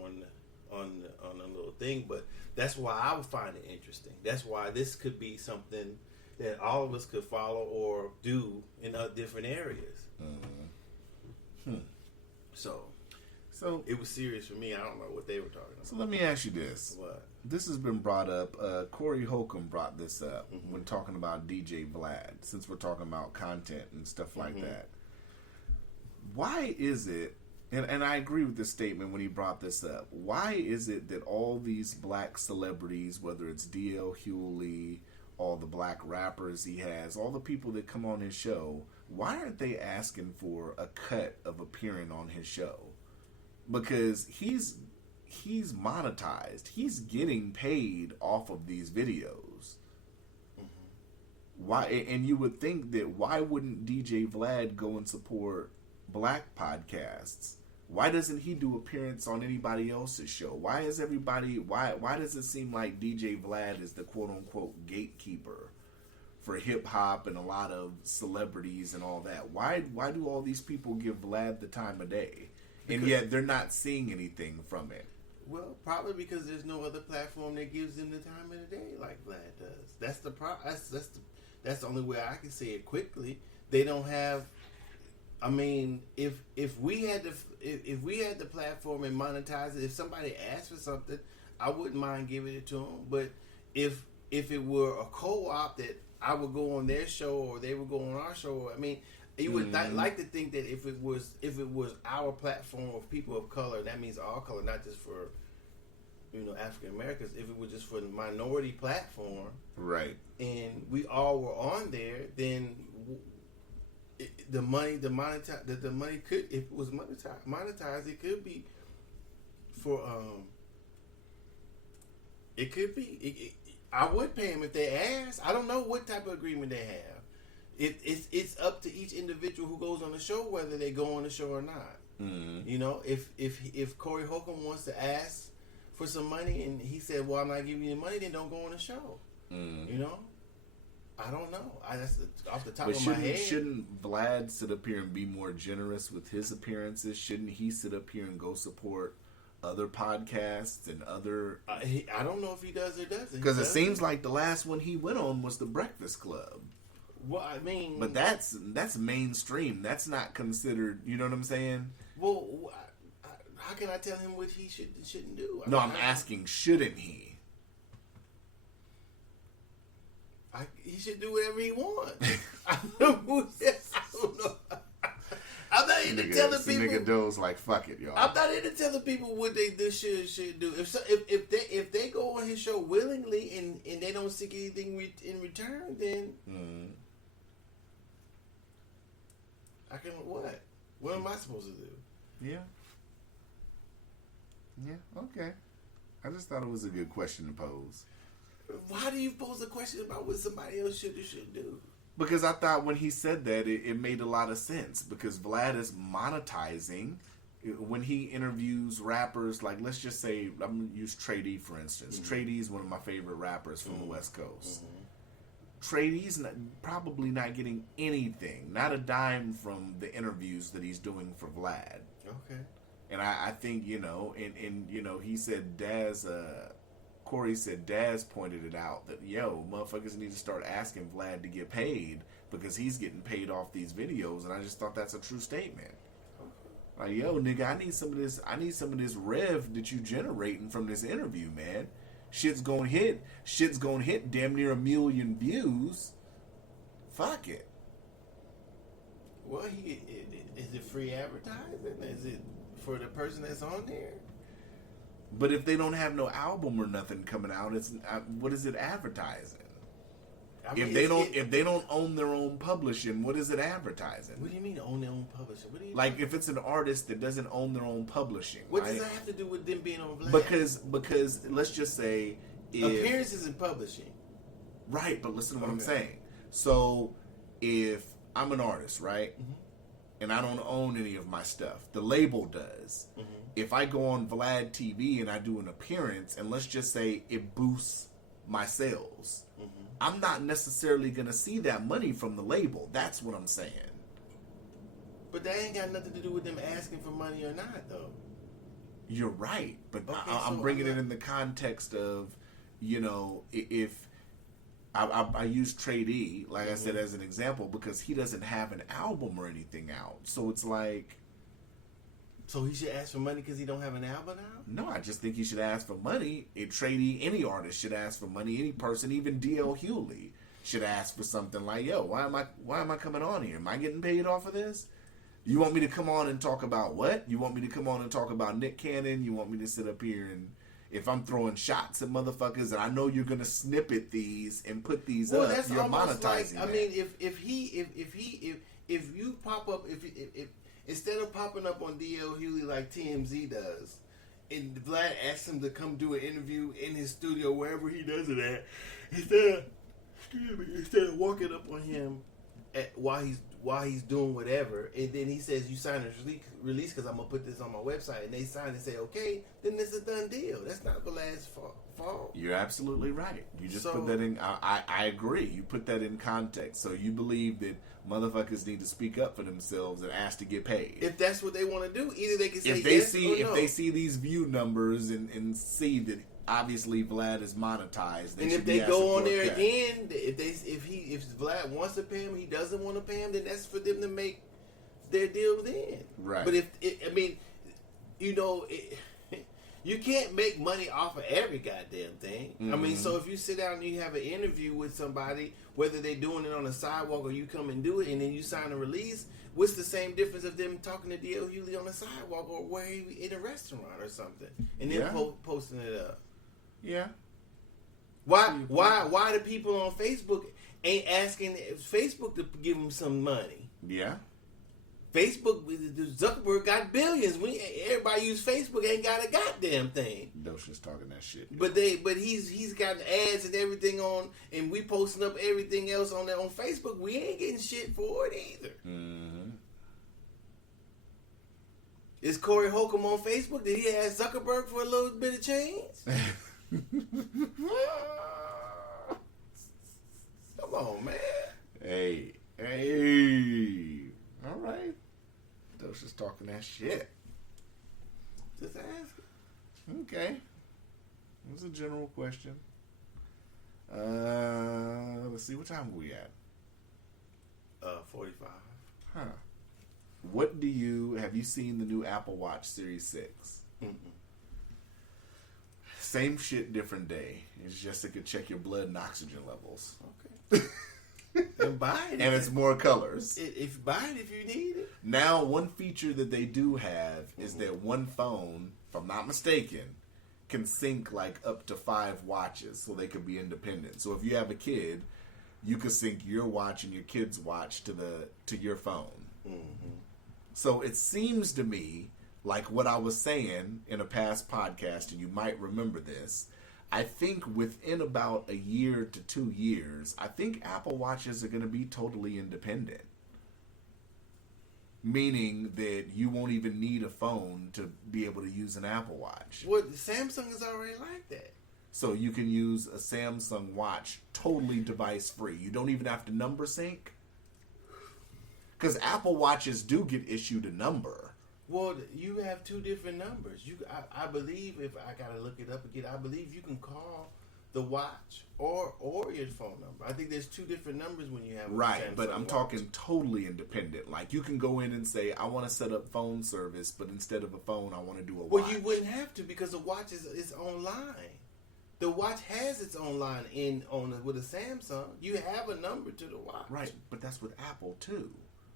on a little thing. But that's why I would find it interesting. That's why this could be something that all of us could follow or do in different areas. So it was serious for me. I don't know what they were talking about. So let me ask you this. What? This has been brought up. Corey Holcomb brought this up when talking about DJ Vlad, since we're talking about content and stuff like that. Why is it, and I agree with this statement when he brought this up, why is it that all these black celebrities, whether it's D.L. Hewley, all the black rappers he has, all the people that come on his show, why aren't they asking for a cut of appearing on his show? Because he's monetized. He's getting paid off of these videos. Why? And you would think that why wouldn't DJ Vlad go and support black podcasts? Why doesn't he do appearance on anybody else's show? Why is everybody? Why does it seem like DJ Vlad is the quote unquote gatekeeper for hip hop and a lot of celebrities and all that? Why do all these people give Vlad the time of day, and yet they're not seeing anything from it? Well, probably because there's no other platform that gives them the time of the day like Vlad does. That's the that's the only way I can say it quickly. They don't have. I mean, if we had the platform and monetize it, if somebody asked for something, I wouldn't mind giving it to them. But if it were a co-op that I would go on their show or they would go on our show, I mean, you would like to think that if it was our platform of people of color, that means all color, not just for African Americans. If it was just for the minority platform, right, and we all were on there, then the money could, if it was monetized, it could be for it could be. I would pay them if they asked. I don't know what type of agreement they have. It's up to each individual who goes on the show whether they go on the show or not. Mm-hmm. You know, if Corey Holcomb wants to ask for some money and he said, "Well, I'm not giving you the money," then don't go on the show. Mm-hmm. You know, I don't know. That's off the top But of my head. shouldn't Vlad sit up here and be more generous with his appearances? Shouldn't he sit up here and go support other podcasts and other? I don't know if he does or doesn't. Because it seems like the last one he went on was the Breakfast Club. Well, I mean, but that's mainstream. That's not considered. You know what I'm saying? Well, how can I tell him what he shouldn't do? No, I'm asking, shouldn't he? He should do whatever he wants. I don't know. I'm not here to telling people. Nigga Doe's like, fuck it, y'all. I'm not here to telling people what they should do. If they go on his show willingly and they don't seek anything in return, then I can what? What am I supposed to do? Yeah. Yeah. Okay. I just thought it was a good question to pose. Why do you pose a question about what somebody else should do? Because I thought when he said that, it made a lot of sense. Because Vlad is monetizing when he interviews rappers. Like, let's just say, I'm going to use Trey D, for instance. Mm-hmm. Trey D is one of my favorite rappers from the West Coast. Mm-hmm. Trey D's probably not getting anything, not a dime from the interviews that he's doing for Vlad. Okay. And I think, you know, and you know, he said Corey said Daz pointed it out that, yo, motherfuckers need to start asking Vlad to get paid because he's getting paid off these videos, and I just thought that's a true statement. Like, yo, nigga, I need some of this rev that you generating from this interview, man. Shit's gonna hit damn near 1 million views. Fuck it. Well, is it free advertising? Is it for the person that's on there? But if they don't have no album or nothing coming out, it's what is it advertising? I mean, if they don't own their own publishing, what is it advertising? What do you mean own their own publishing? What do you like? If it's an artist that doesn't own their own publishing, what does that have to do with them being on Vlad? Because let's just say appearances and publishing, right? But listen to what I'm saying. So if I'm an artist, right, and I don't own any of my stuff, the label does. If I go on Vlad TV and I do an appearance, and let's just say it boosts my sales, I'm not necessarily going to see that money from the label. That's what I'm saying. But that ain't got nothing to do with them asking for money or not, though. You're right. But I'm bringing it in the context of, you know, if I use Trey D, like I said, as an example, because he doesn't have an album or anything out. So it's like... So he should ask for money because he don't have an album out? No, I just think he should ask for money. Trey D, any artist should ask for money. Any person, even DL Hewley, should ask for something like, yo, why am I coming on here? Am I getting paid off of this? You want me to come on and talk about what? You want me to come on and talk about Nick Cannon? You want me to sit up here and if I'm throwing shots at motherfuckers and I know you're gonna snippet these and put these up, that's you're monetizing. Like, I mean, if you pop up, if instead of popping up on DL Hewley like TMZ does, and Vlad asks him to come do an interview in his studio wherever he does it at, instead of walking up on him while he's doing whatever, and then he says you sign a release because I'm gonna put this on my website, and they sign and say okay, then it's a done deal. That's not Vlad's fault. You're absolutely right. You just put that in. I agree. You put that in context. So you believe that motherfuckers need to speak up for themselves and ask to get paid. If that's what they want to do, either they can say if they see these view numbers and see that obviously Vlad is monetized, and if they go on there again, if Vlad wants to pay him, he doesn't want to pay him, then that's for them to make their deal then. Right. But you can't make money off of every goddamn thing. I mean, so if you sit down and you have an interview with somebody, whether they're doing it on the sidewalk or you come and do it, and then you sign a release, what's the same difference of them talking to D.L. Hewley on the sidewalk or where he in a restaurant or something, and then posting it up? Yeah. Why the people on Facebook ain't asking Facebook to give them some money? Yeah. Facebook, Zuckerberg got billions. Everybody use Facebook, ain't got a goddamn thing. Docious talking that shit. But he's got ads and everything on, and we posting up everything else on Facebook. We ain't getting shit for it either. Mm-hmm. Is Corey Holcomb on Facebook? Did he ask Zuckerberg for a little bit of change? Come on, man. Hey. All right. Docious talking that shit. Just ask. Okay. It was a general question. Let's see, what time are we at? 45. Huh. Have you seen the new Apple Watch Series 6? Mm-mm. Same shit, different day. It's just it could check your blood and oxygen levels. Okay. And buy it. And it's more colors. Buy it if you need it. Now, one feature that they do have is that one phone, if I'm not mistaken, can sync like up to 5 watches so they can be independent. So if you have a kid, you can sync your watch and your kid's watch to your phone. Mm-hmm. So it seems to me like what I was saying in a past podcast, and you might remember this, I think within about a year to 2 years, I think Apple Watches are going to be totally independent. Meaning that you won't even need a phone to be able to use an Apple Watch. Well, Samsung is already like that. So you can use a Samsung watch totally device free. You don't even have to number sync. Because Apple Watches do get issued a number. Well, you have 2 different numbers. I believe, if I gotta look it up again, I believe you can call the watch or your phone number. I think there's 2 different numbers when you have a right, Samsung but I'm watch. talking totally independent. Like you can go in and say, I want to set up phone service, but instead of a phone, I want to do a watch. Well, you wouldn't have to because the watch is online. The watch has its own line with a Samsung. You have a number to the watch. Right, but that's with Apple too.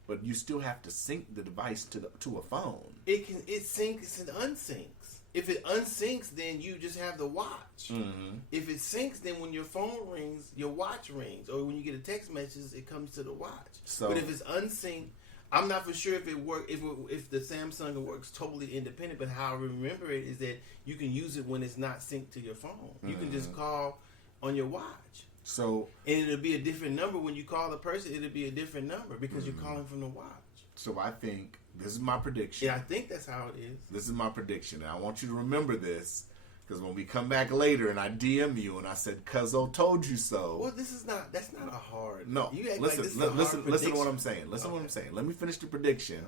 But you still have to sync the device to a phone. It syncs and unsyncs. If it unsyncs, then you just have the watch. Mm-hmm. If it syncs, then when your phone rings, your watch rings, or when you get a text message, it comes to the watch. So, but if it's unsynced, I'm not for sure if it work if the Samsung works totally independent. But how I remember it is that you can use it when it's not synced to your phone. You can just call on your watch. So, and it'll be a different number when you call the person. It'll be a different number because you're calling from the watch. So I think this is my prediction. Yeah, I think that's how it is. This is my prediction, and I want you to remember this because when we come back later and I DM you and I said, "Cuzzo told you so." Well, that's not a hard. No, you act listen, like this is a hard listen to prediction. what I'm saying. Listen to what I'm saying. Let me finish the prediction.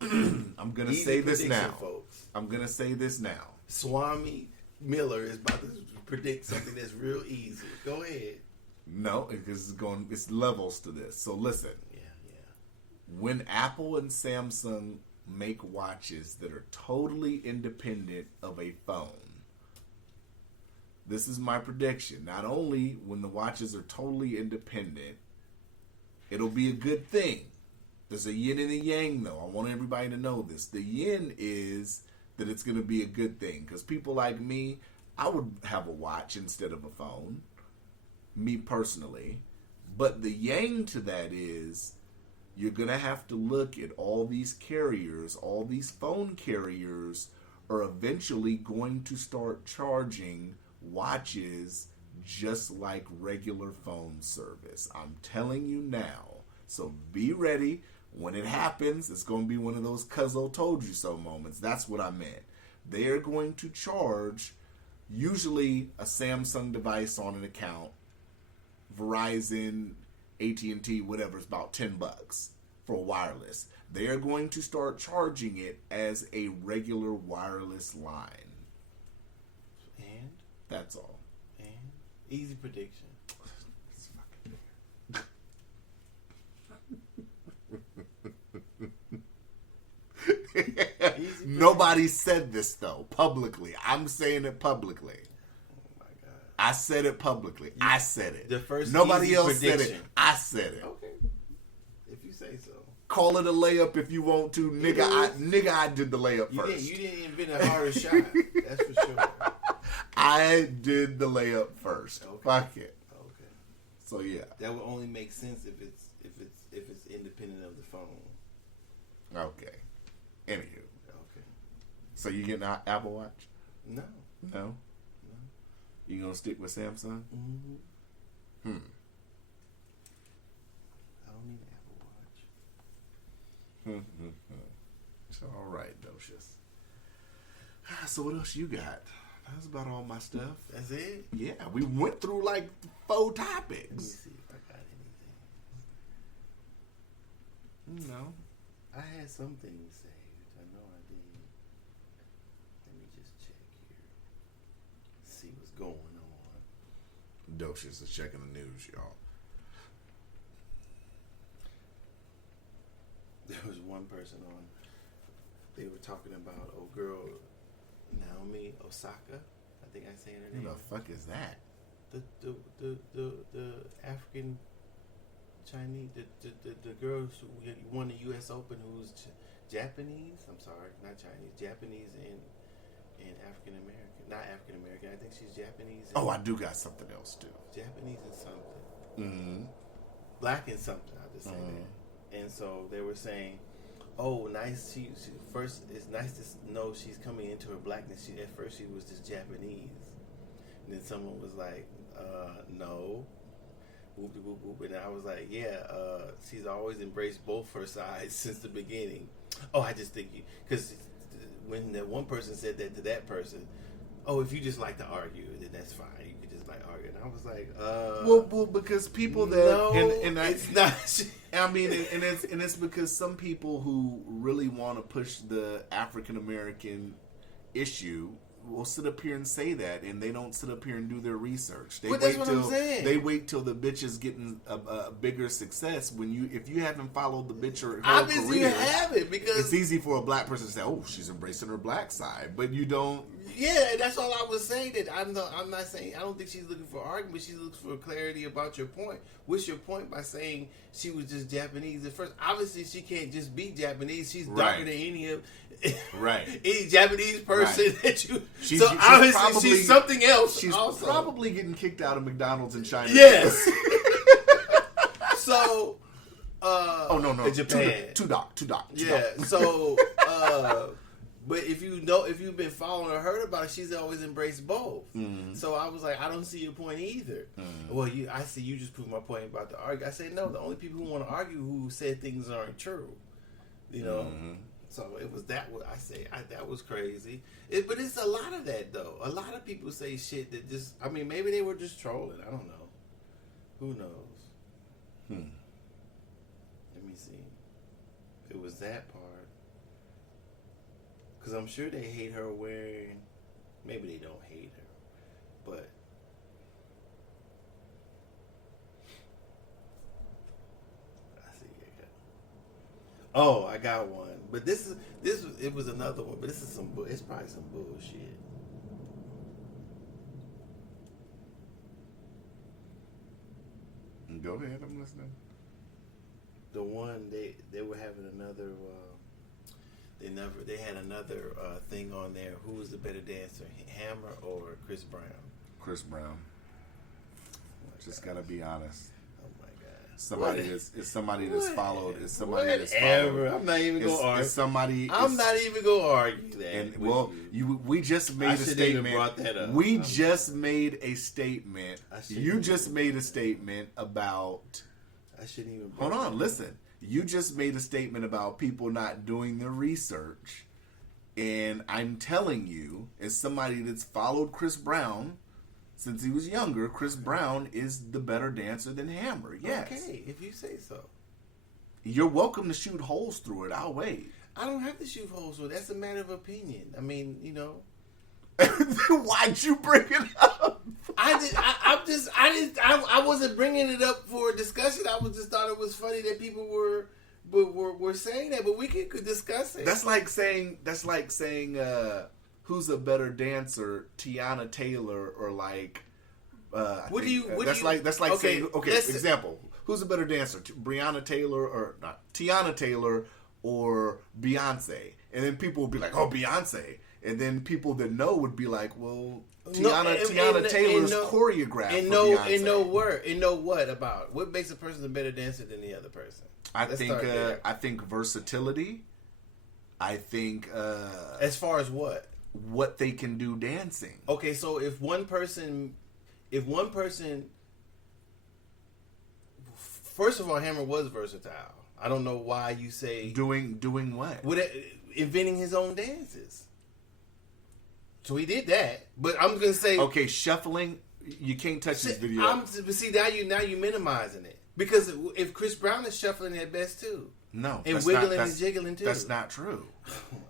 Right. I'm gonna Easy say this prediction, now. folks. I'm gonna say this now. Swami Miller is about to predict something that's real easy. Go ahead. No, because it's levels to this. So listen. Yeah. When Apple and Samsung make watches that are totally independent of a phone, this is my prediction. Not only when the watches are totally independent, it'll be a good thing. There's a yin and a yang, though. I want everybody to know this. The yin is that it's going to be a good thing. Because people like me, I would have a watch instead of a phone. Me personally. But the yang to that is you're going to have to look at all these carriers, all these phone carriers are eventually going to start charging watches just like regular phone service. I'm telling you now. So be ready. When it happens, it's going to be one of those Cuzzo told you so moments. That's what I meant. They are going to charge usually a Samsung device on an account, Verizon, AT&T, whatever, is about $10 for wireless. They are going to start charging it as a regular wireless line. And? That's all. And? Easy prediction. Nobody said this, though, publicly. I'm saying it publicly. I said it publicly. I said it. The first Nobody else prediction. said it. I said it. Okay. If you say so. Call it a layup if you want to. Nigga, I did the layup first. You didn't invent a harder shot. That's for sure. I did the layup first. Okay. Fuck it. Okay. So yeah. That would only make sense if it's independent of the phone. Okay. Anywho. Okay. So you getting an Apple Watch? No. No. You gonna stick with Samsung? Mm-hmm. I don't need an Apple Watch. It's all right, Docious. So what else you got? That's about all my stuff. That's it? Yeah, we went through like 4 Let me topics. see if I got anything. No. I had some things saved. I know I did. Let me just check here. See what's going on. Docious is checking the news, y'all. There was one person on. They were talking about old girl Naomi Osaka. I think I'm saying her Who name. the fuck is that? The African Chinese, the girl who won the U.S. Open, who's Japanese. I'm sorry, not Chinese. Japanese and African American. Not African American. I think she's Japanese. Oh, I do got something else too. Japanese and something. Mm-hmm. Black and something. I'll just say that. And so they were saying, "Oh, nice. She first. It's nice to know she's coming into her blackness. At first she was just Japanese, and then someone was like, no." Whoop, whoop, whoop. And I was like, yeah, she's always embraced both her sides since the beginning. Oh, I just think because when that one person said that to that person, oh, if you just like to argue, then that's fine. You could just like argue. And I was like, well, because people that no, and it's not. I mean, and it's because some people who really want to push the African American issue will sit up here and say that, and they don't sit up here and do their research. They But wait that's what I'm saying. They wait till the bitch is getting a bigger success. If you haven't followed the bitch her Obviously, career, you haven't because it's easy for a black person to say, "Oh, she's embracing her black side," but you don't. Yeah, that's all I was saying. That I'm not saying I don't think she's looking for argument. She's looking for clarity about your point. What's your point by saying she was just Japanese at first? Obviously, she can't just be Japanese. She's darker than any of any Japanese person that you. She's obviously she's something else. She's also probably getting kicked out of McDonald's in China. Yes. So. Oh no! Japan. Two doc. Yeah. So. But if you've been following or heard about it, she's always embraced both. Mm. So I was like, I don't see your point either. Mm. Well, I see you just proved my point about the argue. I said, no, the only people who want to argue who said things aren't true. You know? Mm-hmm. So it was that what I say. That was crazy. But it's a lot of that, though. A lot of people say shit that just, I mean, maybe they were just trolling. I don't know. Who knows? Let me see. It was that part. Because I'm sure they hate her wearing... Maybe they don't hate her. But... I see. I got one. But it was another one. But it's probably some bullshit. Go ahead, I'm listening. The one, they were having another... They had another thing on there. Who was the better dancer, Hammer or Chris Brown? Chris Brown. Just gotta be honest. Oh my God! Somebody that's followed. I'm not even gonna argue. I'm not even gonna argue that. And we just made a statement. Brought that up. We just made a statement. You just made a statement about. I shouldn't even. Hold on, listen. You just made a statement about people not doing their research. And I'm telling you, as somebody that's followed Chris Brown since he was younger, Chris Brown is the better dancer than Hammer. Yes. Okay, if you say so. You're welcome to shoot holes through it. I'll wait. I don't have to shoot holes through it. That's a matter of opinion. I mean, you know. Why'd you bring it up? I wasn't bringing it up for a discussion. I just thought it was funny that people were saying that, but we could discuss it. That's like saying who's a better dancer, Tiana Taylor or like saying example. Who's a better dancer, Breonna Taylor or not Tiana Taylor or Beyonce? And then people will be like, "Oh, Beyonce." And then people that know would be like, well, Tiana Taylor's choreographed and know what about what makes a person a better dancer than the other person. I think versatility I think as far as what they can do dancing. Okay, so if one person, first of all, Hammer was versatile. I don't know why you say Doing what? Inventing his own dances. So he did that, but I'm gonna say okay, shuffling. You can't touch this video. But see, now you minimizing it, because if Chris Brown is shuffling at best too, no, and wiggling and jiggling too. That's not true.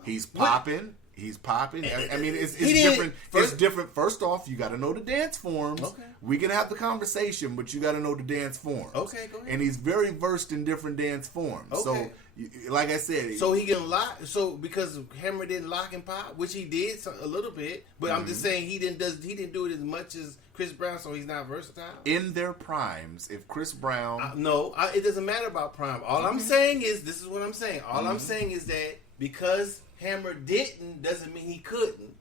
He's popping. He's popping. I mean, it's He different. didn't- It's different. First off, you got to know the dance forms. Okay. We can have the conversation, but you got to know the dance forms. Okay, go ahead. And he's very versed in different dance forms. Okay. So, like I said, So he can lock. So because Hammer didn't lock and pop, which he did a little bit, but I'm just saying he didn't do it as much as Chris Brown. So he's not versatile. in their primes, if Chris Brown, No, it doesn't matter about prime. All I'm saying is, this is what I'm saying. All I'm saying is that because Hammer didn't, doesn't mean he couldn't.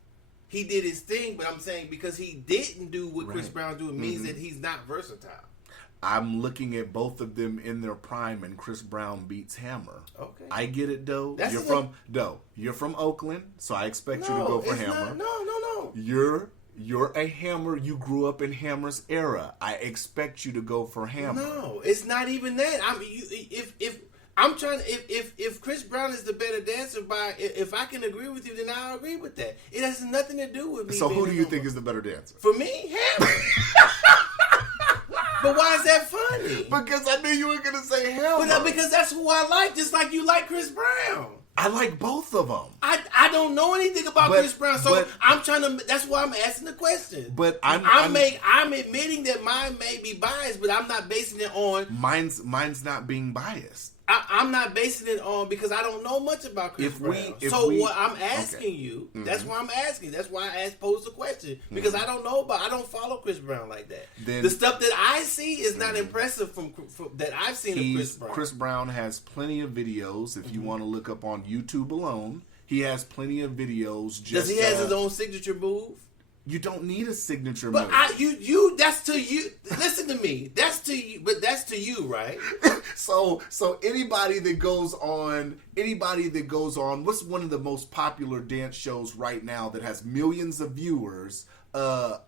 He did his thing, but I'm saying because he didn't do what Chris Right. Brown do, it means that he's not versatile. I'm looking at both of them in their prime, and Chris Brown beats Hammer. Okay. I get it, Doe. That's You're from Oakland, so I expect you to go for it's Hammer. not- no. You're a Hammer. You grew up in Hammer's era. I expect you to go for Hammer. No, it's not even that. I mean, if Chris Brown is the better dancer, if I can agree with you, then I'll agree with that. It has nothing to do with me. So who being do you a- think is the better dancer? For me, Hammer. But why is that funny? Because I knew you were going to say Hammer. But because that's who I like, just like you like Chris Brown. I like both of them. I don't know anything about But- Chris Brown, so but- I'm trying to. That's why I'm asking the question. But I'm admitting that mine may be biased, but I'm not basing it on. mine's not being biased. I'm not basing it on because I don't know much about Chris Brown. What I'm asking you, that's why I'm asking. That's why I posed the question because I don't know I don't follow Chris Brown like that. Then- the stuff that I see is not impressive from that I've seen of Chris Brown. Chris Brown has plenty of videos. If you want to look up on YouTube alone, he has plenty of videos. Does he have his own signature move? You don't need a signature But move. that's to you. Listen to me. That's to you. But that's to you, right? So anybody that goes on, what's one of the most popular dance shows right now that has millions of viewers? The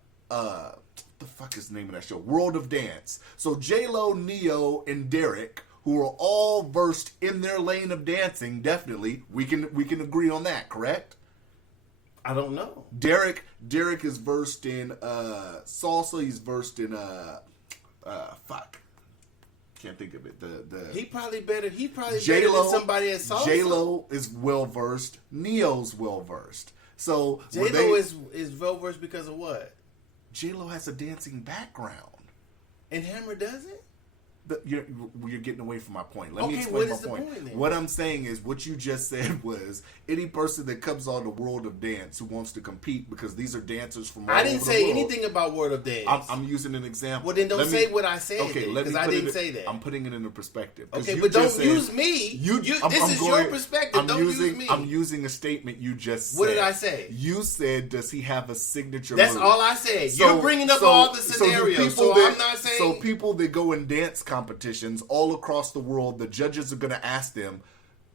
fuck is the name of that show? World of Dance. So J-Lo, Neo, and Derek, who are all versed in their lane of dancing, definitely we can agree on that, correct? I don't know. Derek is versed in salsa. He's versed in fuck. Can't think of it. He probably better. He probably J-Lo, better than somebody at salsa. J-Lo is well versed. Neo's well versed. So J-Lo is well versed because of what? J-Lo has a dancing background. And Hammer doesn't. You're getting away from my point. Let me Okay, explain what my is the point. point then? What I'm saying is what you just said was any person that comes on the World of Dance who wants to compete because these are dancers from all I over didn't the say world. anything about World of Dance. I'm using an example. Well, then don't say what I said. Okay, let me because I put didn't it, say that. I'm putting it into perspective. 'Cause Okay, you but just don't said- use me. This is your perspective. Don't use me. I'm using a statement you just said. What did I say? You said, does he have a signature That's move? all I said. You're bringing up all the scenarios, so I'm not saying. So people that go in dance competitions all across the world, the judges are going to ask them,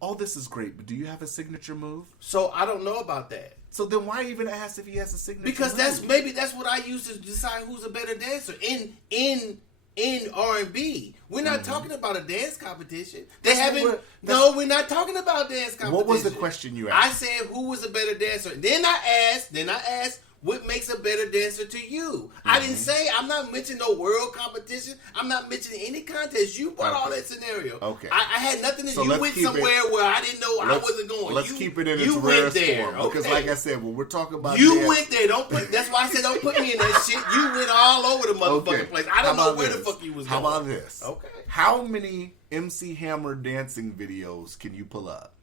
"Oh, this is great, but do you have a signature move?" So I don't know about that. So then why even ask if he has a signature Because move? that's what I use to decide who's a better dancer in R&B. We're not talking about a dance competition. We're not talking about dance competition. What was the question you asked? I said who was a better dancer. Then I asked what makes a better dancer to you. I didn't say, I'm not mentioning no world competition. I'm not mentioning any contest. You brought all that scenario. Okay. I had nothing to So you let's went keep somewhere where I didn't know I wasn't going. Let's You- keep it in its you rarest went there. form. Because Okay. like I said, when we're talking about You dance, went there. That's why I said don't put me in that shit. You went all over the motherfucking place. I don't know where the fuck you was going. How about this? Okay. How many MC Hammer dancing videos can you pull up?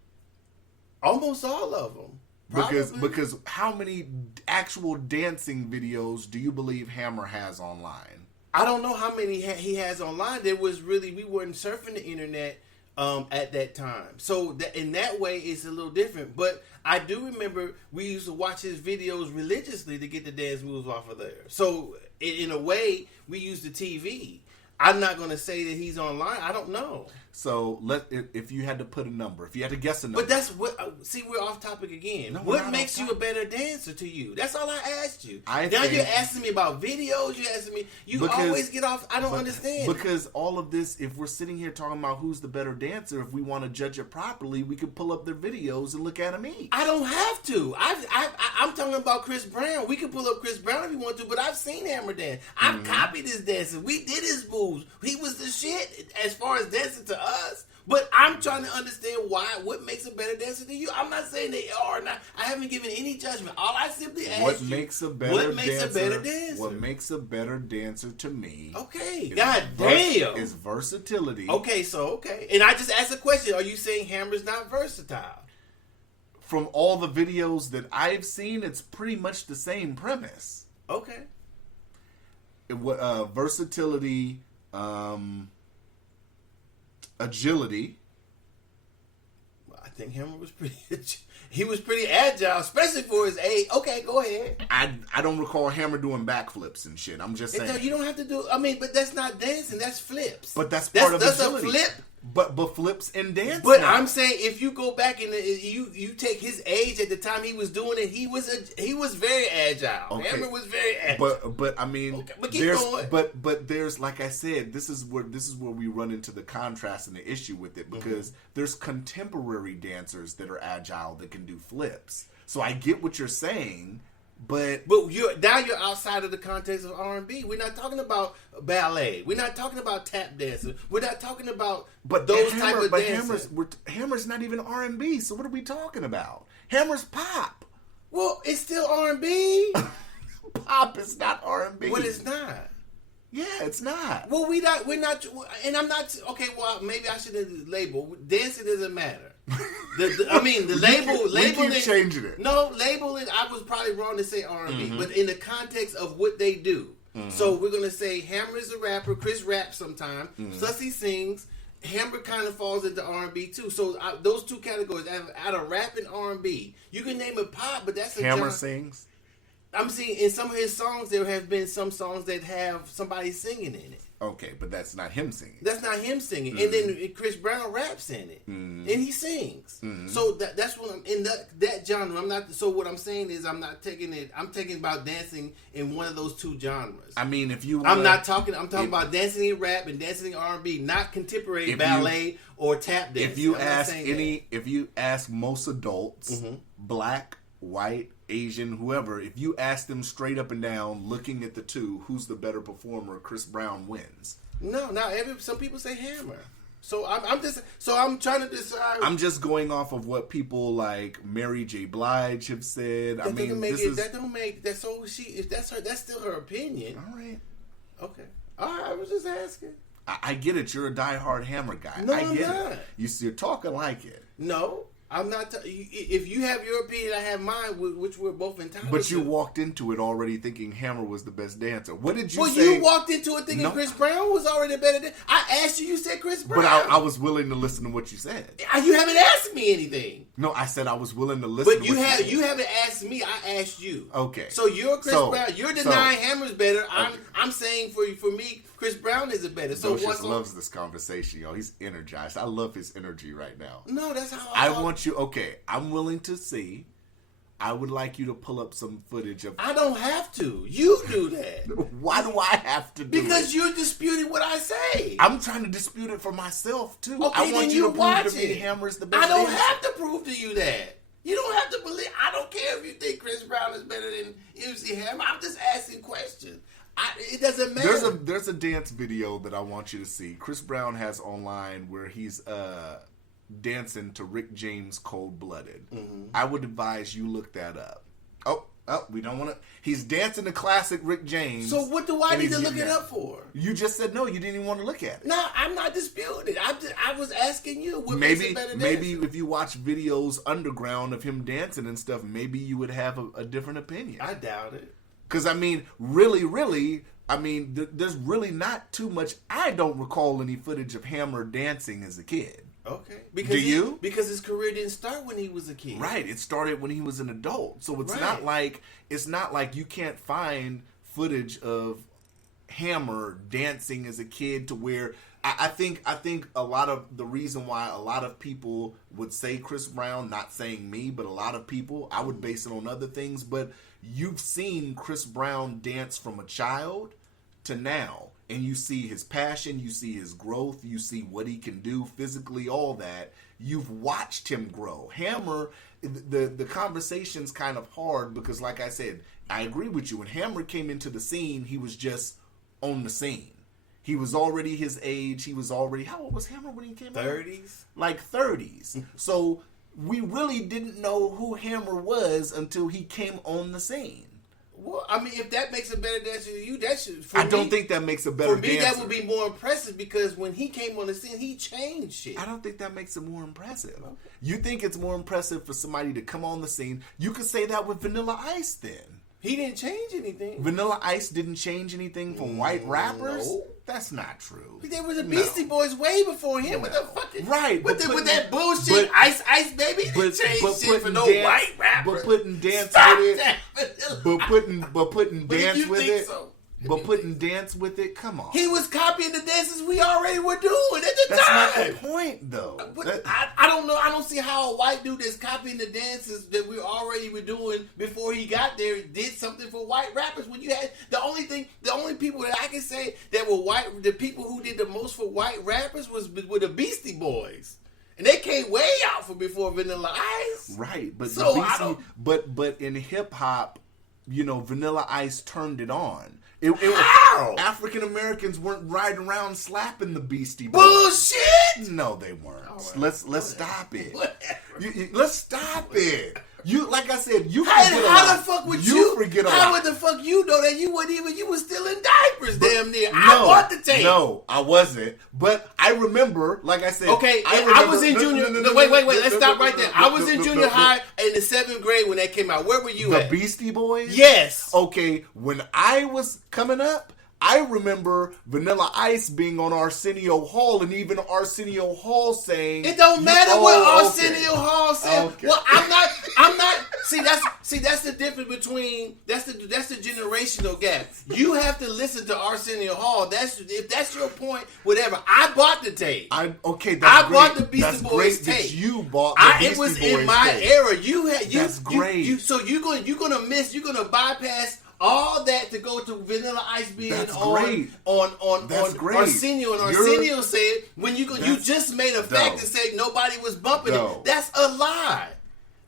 Almost all of them. Probably. Because how many actual dancing videos do you believe Hammer has online? I don't know how many he has online. We weren't surfing the internet at that time. So in that way, it's a little different. But I do remember we used to watch his videos religiously to get the dance moves off of there. So in a way, we used the TV. I'm not going to say that he's online. I don't know. So if you had to put a number, if you had to guess a number. But that's what. See, we're off topic again. No, what makes you a better dancer to you? That's all I asked you. Now think you're asking me about videos. You're asking me. You always get off. I don't understand. Because all of this, if we're sitting here talking about who's the better dancer, if we want to judge it properly, we could pull up their videos and look at them eat. I don't have to. I'm talking about Chris Brown. We can pull up Chris Brown if you want to, but I've seen Hammer dance. I've copied his dancing. We did his moves. He was the shit as far as dancing to us. But I'm trying to understand what makes a better dancer to you. I'm not saying they are or not. I haven't given any judgment. All I simply asked what makes a better dancer? What makes a better dancer to me? Okay, God damn, is versatility. Okay, and I just asked a question. Are you saying Hammer's not versatile? From all the videos that I've seen, it's pretty much the same premise. Okay. Versatility. Agility. Well, I think Hammer was he was pretty agile, especially for his age. Okay, go ahead. I don't recall Hammer doing backflips and shit. I'm just saying. You don't have to do. I mean, but that's not dancing. That's flips. But that's part of agility. A flip. But flips and dancing. But I'm saying if you go back and you take his age at the time he was doing it, he was very agile. Okay. Hammer was very agile. But I mean, okay, but keep going. But there's, like I said, this is where we run into the contrast and the issue with it, because there's contemporary dancers that are agile that can do flips. So I get what you're saying. But you're outside of the context of R&B. We're not talking about ballet. We're not talking about tap dancing. We're not talking about those type of dancers. Hammer's not even R&B. So what are we talking about? Hammer's pop. Well, it's still R&B. Pop is not R&B. What it's not? Yeah, it's not. Well, we're not, and I'm not. Okay, well, maybe I should label. Dancing doesn't matter. The label. We keep changing it. No, labeling. I was probably wrong to say R&B, but in the context of what they do. So we're gonna say Hammer is a rapper. Chris raps sometimes. Sussy sings. Hammer kind of falls into R&B too. So those two categories, out of rap and R&B, you can name it pop, but that's a Hammer sings. I'm seeing in some of his songs there have been some songs that have somebody singing in it. Okay, but that's not him singing. That's not him singing. And then Chris Brown raps in it. And he sings. So that's what I'm in that genre. I'm not. So what I'm saying is I'm not taking it. I'm taking about dancing in one of those two genres. I mean, if you I'm talking about dancing in rap and dancing in R&B, not contemporary ballet or tap dance. If you ask most adults, black, white, Asian, whoever, if you ask them straight up and down, looking at the two, who's the better performer, Chris Brown wins. No, some people say Hammer. So I'm trying to decide. I'm just going off of what people like Mary J. Blige have said. That's still her opinion. All right. Okay. All right, I was just asking. I get it. You're a diehard Hammer guy. No, I get I'm not. it. You're talking like it. No. I'm not. If you have your opinion, I have mine, which we're both entitled. But you walked into it already thinking Hammer was the best dancer. What did you say? Well, you walked into it thinking Chris Brown was already better than. I asked you. You said Chris Brown. But I was willing to listen to what you said. You haven't asked me anything. No, I said I was willing to listen. But you haven't asked me. I asked you. Okay. So you're Chris Brown. You're denying Hammer's better. I'm saying for me, Chris Brown is a better. So Docious loves this conversation, yo. He's energized. I love his energy right now. No, that's how I want you. Okay, I'm willing to see. I would like you to pull up some footage of. I don't have to. You do that. Why do I have to do it? Because you're disputing what I say. I'm trying to dispute it for myself too. Okay, I want then you to watch prove to me it. Hammer's the best. I don't dancer. have to prove to you that. You don't have to believe. I don't care if you think Chris Brown is better than MC Hammer. I'm just asking questions. It doesn't matter. There's a dance video that I want you to see. Chris Brown has online where he's dancing to Rick James' Cold Blooded. I would advise you look that up. Oh, we don't want to. He's dancing to classic Rick James. So what do I need to look it up for? You just said no. You didn't even want to look at it. No, I'm not disputing it. I was asking you. What maybe makes it better maybe if you watch videos underground of him dancing and stuff, maybe you would have a different opinion. I doubt it. Because, I mean, really, there's really not too much. I don't recall any footage of Hammer dancing as a kid. Okay. Do you? Because his career didn't start when he was a kid. Right. It started when he was an adult. So it's not like you can't find footage of Hammer dancing as a kid to where I think a lot of the reason why a lot of people would say Chris Brown, not saying me, but a lot of people, I would base it on other things, but you've seen Chris Brown dance from a child to now, and you see his passion, you see his growth, you see what he can do physically, all that. You've watched him grow. Hammer, the conversation's kind of hard because, like I said, I agree with you. When Hammer came into the scene, he was just on the scene. He was already his age. He was already, how old was Hammer when he came out? 30s? Like 30s. So we really didn't know who Hammer was until he came on the scene. Well, I mean, if that makes a better dancer than you, that should. I don't think that makes a better dancer. For me, that would be more impressive because when he came on the scene, he changed shit. I don't think that makes it more impressive. You think it's more impressive for somebody to come on the scene? You could say that with Vanilla Ice then. He didn't change anything. Vanilla Ice didn't change anything for white rappers? No. That's not true. There was a Beastie Boys way before him. What the fucking... Right. With that bullshit, Ice Baby, he didn't change shit for no white rapper. But putting dance Stop with that. it... But putting dance with it... So. But putting dance with it, come on. He was copying the dances we already were doing at the time. That's not the point, though. I don't know. I don't see how a white dude that's copying the dances that we already were doing before he got there did something for white rappers. When you had the only people that I can say that were white, the people who did the most for white rappers were the Beastie Boys. And they came way out for before Vanilla Ice. Right, but so but in hip hop, you know, Vanilla Ice turned it on. How? African Americans weren't riding around slapping the Beastie Boys. Bullshit! No, they weren't. Right. Let's stop it. Whatever. Let's stop it. You, like I said, you how forget the fuck would you forget a how lot. would the fuck you know that you was still in diapers damn near? I bought the tape. No, I wasn't. But I remember, like I said, okay, I was in junior. Wait, let's stop right there. I was in junior high in the 7th grade when that came out. Where were you at? The Beastie Boys? Yes. Okay, when I was coming up, I remember Vanilla Ice being on Arsenio Hall, and even Arsenio Hall saying, "It don't matter what Arsenio Hall said." Okay. Well, I'm not. See, that's the difference between that's the generational gap. You have to listen to Arsenio Hall. If that's your point, whatever. I bought the tape. I bought the Beastie Boys tape. That you bought the Beastie It was Boys in my tape. era. That's great. So you're gonna bypass all that to go to Vanilla Ice being on Arsenio, and Arsenio said when you just made a fact and said nobody was bumping it. That's a lie.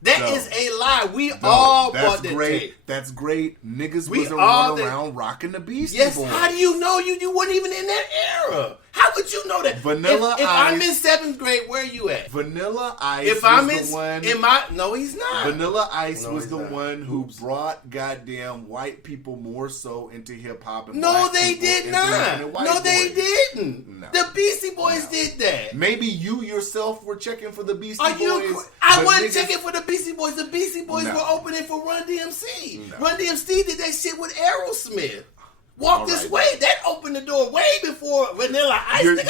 That is a lie. We all bought that tape. That's great. Niggas wasn't running around rocking the Beastie Boys. Yes, how do you know you weren't even in that era? How would you know that? Vanilla If Ice. I'm in 7th grade, where are you at? Vanilla Ice if was I'm the one. No, he's not. Vanilla Ice was the one who brought goddamn white people more so into hip hop. No, they did not. No, they didn't. No. The Beastie Boys did that. Maybe you yourself were checking for the Beastie Are you? Boys. I wasn't checking for the Beastie Boys. The Beastie Boys were opening for Run DMC. No. Run DMC did that shit with Aerosmith. Walk This Way. That opened the door way before Vanilla Ice.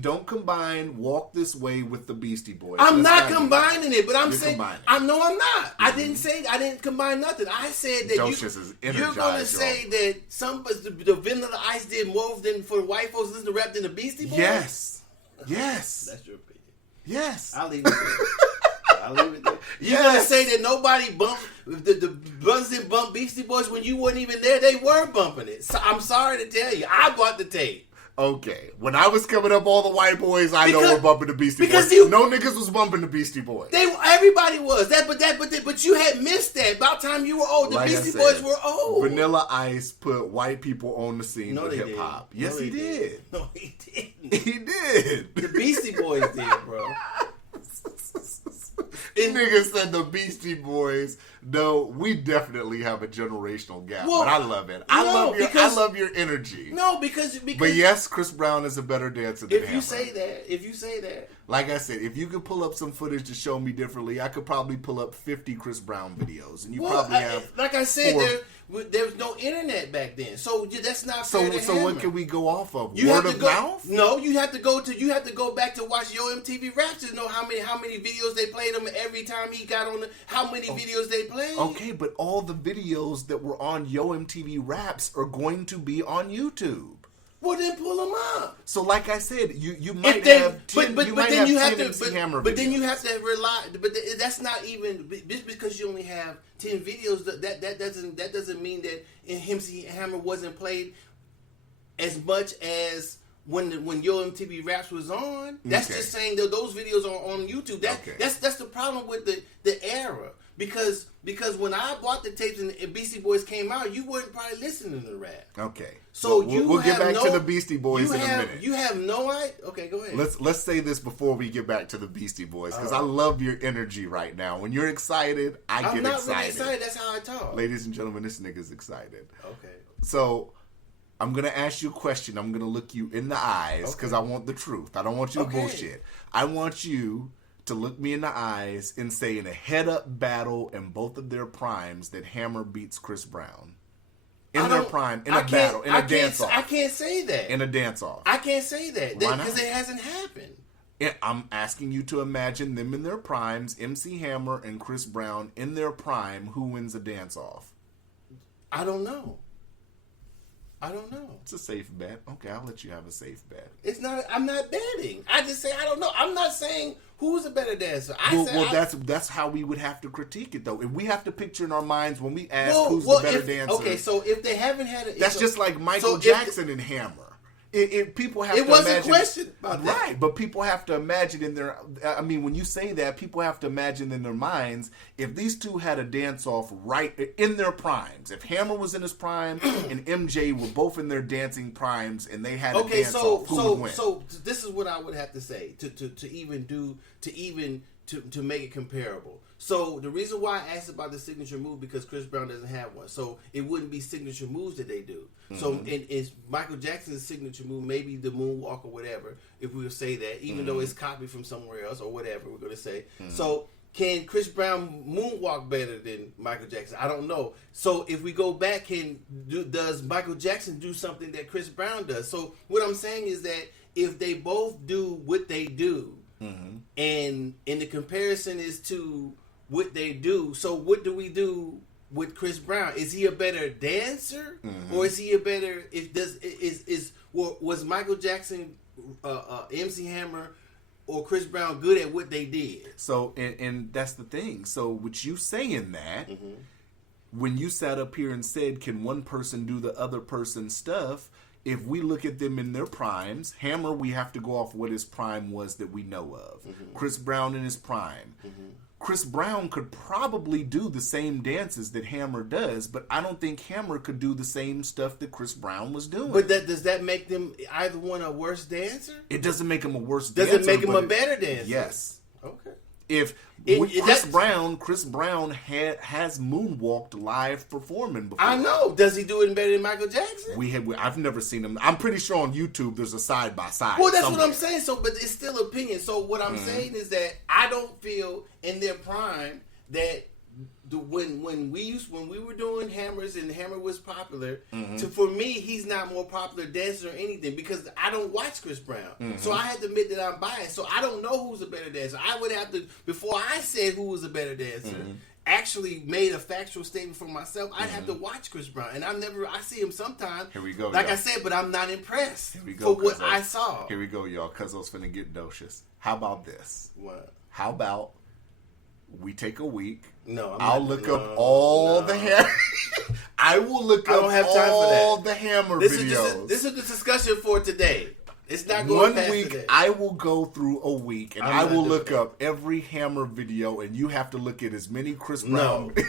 Don't combine Walk This Way with the Beastie Boys. I'm not combining it, but I'm saying I'm not. Mm-hmm. I didn't combine nothing. I said that you're going to say that the Vanilla Ice did more than for white folks listen to rap than the Beastie Boys. Yes. That's your opinion. Yes. I'll leave it there. You're gonna say that nobody bumped the brothers didn't bump Beastie Boys when you weren't even there? They were bumping it. So I'm sorry to tell you, I bought the tape. Okay, when I was coming up, all the white boys know were bumping the Beastie Boys. No niggas was bumping the Beastie Boys. Everybody was but you had missed that. About time you were old, the Beastie Boys were old. Vanilla Ice put white people on the scene with hip hop. Yes, he did. No, he didn't. He did. The Beastie Boys did, bro. Niggas said the Beastie Boys. No, we definitely have a generational gap, but I love it. I love your energy. No, because but yes, Chris Brown is a better dancer than Hammer. If you say that. Like I said, if you could pull up some footage to show me differently, I could probably pull up 50 Chris Brown videos, and you probably have. Like I said, there was no internet back then, so that's not fair to So Hammer. what can we go off of? You Word of mouth? No, you have to go back to watch Yo MTV Raps to know how many videos they played him every time he got on. How many videos they played. played. Okay, but all the videos that were on Yo MTV Raps are going to be on YouTube. Well, then pull them up. So, like I said, you might have 10, but you might then have you 10 have to, MC Hammer but videos. then you have to rely. But that's not even just because you only have 10 videos. That doesn't mean that MC Hammer wasn't played as much as when Yo MTV Raps was on. That's just saying that those videos are on YouTube. That's the problem with the era. Because when I bought the tapes and Beastie Boys came out, you weren't probably listening to the rap. Okay. So we'll get back to the Beastie Boys in a minute. You have no idea. Okay, go ahead. Let's say this before we get back to the Beastie Boys, because I love your energy right now. When you're excited, I get excited. I'm not really excited. That's how I talk. Ladies and gentlemen, this nigga's excited. Okay. So I'm going to ask you a question. I'm going to look you in the eyes because I want the truth. I don't want you to bullshit. I want you to look me in the eyes and say in a head-up battle in both of their primes that Hammer beats Chris Brown. In their prime, in a battle, in a dance-off. I can't say that. In a dance-off. I can't say that. Why not? Because it hasn't happened. I'm asking you to imagine them in their primes, MC Hammer and Chris Brown in their prime. Who wins a dance-off? I don't know. It's a safe bet. Okay, I'll let you have a safe bet. It's not. I'm not betting. I just say I don't know. I'm not saying who's a better dancer. That's how we would have to critique it, though. If we have to picture in our minds when we ask who's the better dancer. Okay, so if they haven't had it, that's just like Michael Jackson and Hammer. People have to imagine. It was a question about that. Right, but people have to imagine in their... I mean, when you say that, people have to imagine in their minds, if these two had a dance-off right in their primes, if Hammer was in his prime and MJ were both in their dancing primes and they had a dance-off, who would win? So this is what I would have to say to make it comparable. So the reason why I asked about the signature move because Chris Brown doesn't have one, so it wouldn't be signature moves that they do. Mm-hmm. So in Michael Jackson's signature move, maybe the moonwalk or whatever, if we would say that, even though it's copied from somewhere else or whatever we're going to say. Mm-hmm. So can Chris Brown moonwalk better than Michael Jackson? I don't know. So if we go back, does Michael Jackson do something that Chris Brown does? So what I'm saying is that if they both do what they do, mm-hmm. and the comparison is to what they do. So what do we do with Chris Brown? Is he a better dancer, mm-hmm. or is he a better? Was Michael Jackson, MC Hammer, or Chris Brown good at what they did? So and that's the thing. So with you saying that, mm-hmm. when you sat up here and said, "Can one person do the other person's stuff?" If we look at them in their primes, Hammer, we have to go off what his prime was that we know of. Mm-hmm. Chris Brown in his prime. Mm-hmm. Chris Brown could probably do the same dances that Hammer does, but I don't think Hammer could do the same stuff that Chris Brown was doing. But does that make them either one a worse dancer? It doesn't make him a worse dancer. Does it make him a better dancer? Yes. Okay. If Chris Brown has moonwalked live performing before. I know. Does he do it better than Michael Jackson? I've never seen him. I'm pretty sure on YouTube there's a side by side. Well, that's what I'm saying. So, but it's still opinion. So what I'm saying is that I don't feel in their prime that when we were doing Hammers and Hammer was popular. Mm-hmm. For me, he's not more popular dancer or anything because I don't watch Chris Brown. Mm-hmm. So I have to admit that I'm biased. So I don't know who's a better dancer. I would have to, before I said who was a better dancer, mm-hmm. actually made a factual statement for myself. I'd have to watch Chris Brown, and I see him sometimes. Here we go. Like y'all. I said, but I'm not impressed. Here we go, for what I saw. Here we go, y'all. Cuzzo's finna get docious. How about this? What? How about we take a week? No, I'll look up all the Hammer. I will look up all the Hammer videos. This is the discussion for today. It's not going past week. today. I will go through a week and I will look up every Hammer video, and you have to look at as many Chris Brown. No.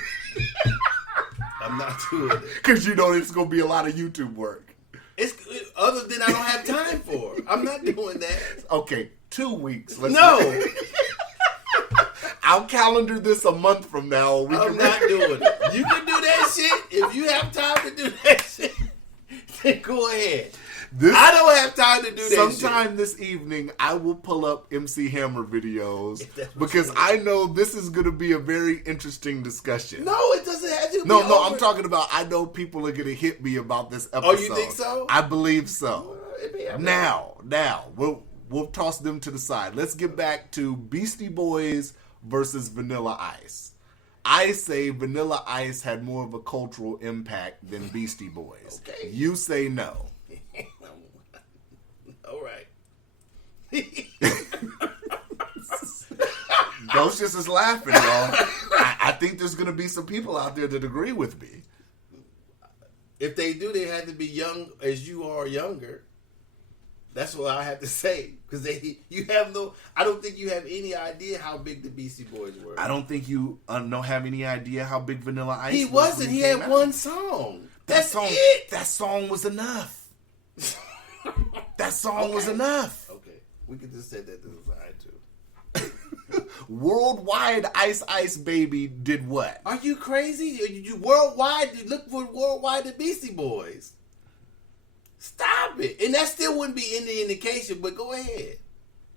I'm not doing it because you know it's going to be a lot of YouTube work. It's other than I don't have time for. I'm not doing that. Okay, 2 weeks. No. I'll calendar this a month from now. I'm not doing it. You can do that shit. If you have time to do that shit, then go ahead. I don't have time to do that shit. Sometime this evening, I will pull up MC Hammer videos because I know this is going to be a very interesting discussion. No, it doesn't have to be No, over. I'm talking about I know people are going to hit me about this episode. Oh, you think so? I believe so. Now, we'll toss them to the side. Let's get back to Beastie Boys versus Vanilla Ice. I say Vanilla Ice had more of a cultural impact than Beastie Boys. Okay. You say no. All right. Docious is laughing, y'all. I think there's going to be some people out there that agree with me. If they do, they have to be young as you are younger. That's what I have to say. Because I don't think you have any idea how big the Beastie Boys were. I don't think you don't have any idea how big Vanilla Ice was. He wasn't. He had one song. That's it. That song was enough. That song was enough. Okay. We could just say that to the side, too. Worldwide Ice Ice Baby did what? Are you crazy? You worldwide, look for worldwide the Beastie Boys. Stop it. And that still wouldn't be any indication, but go ahead.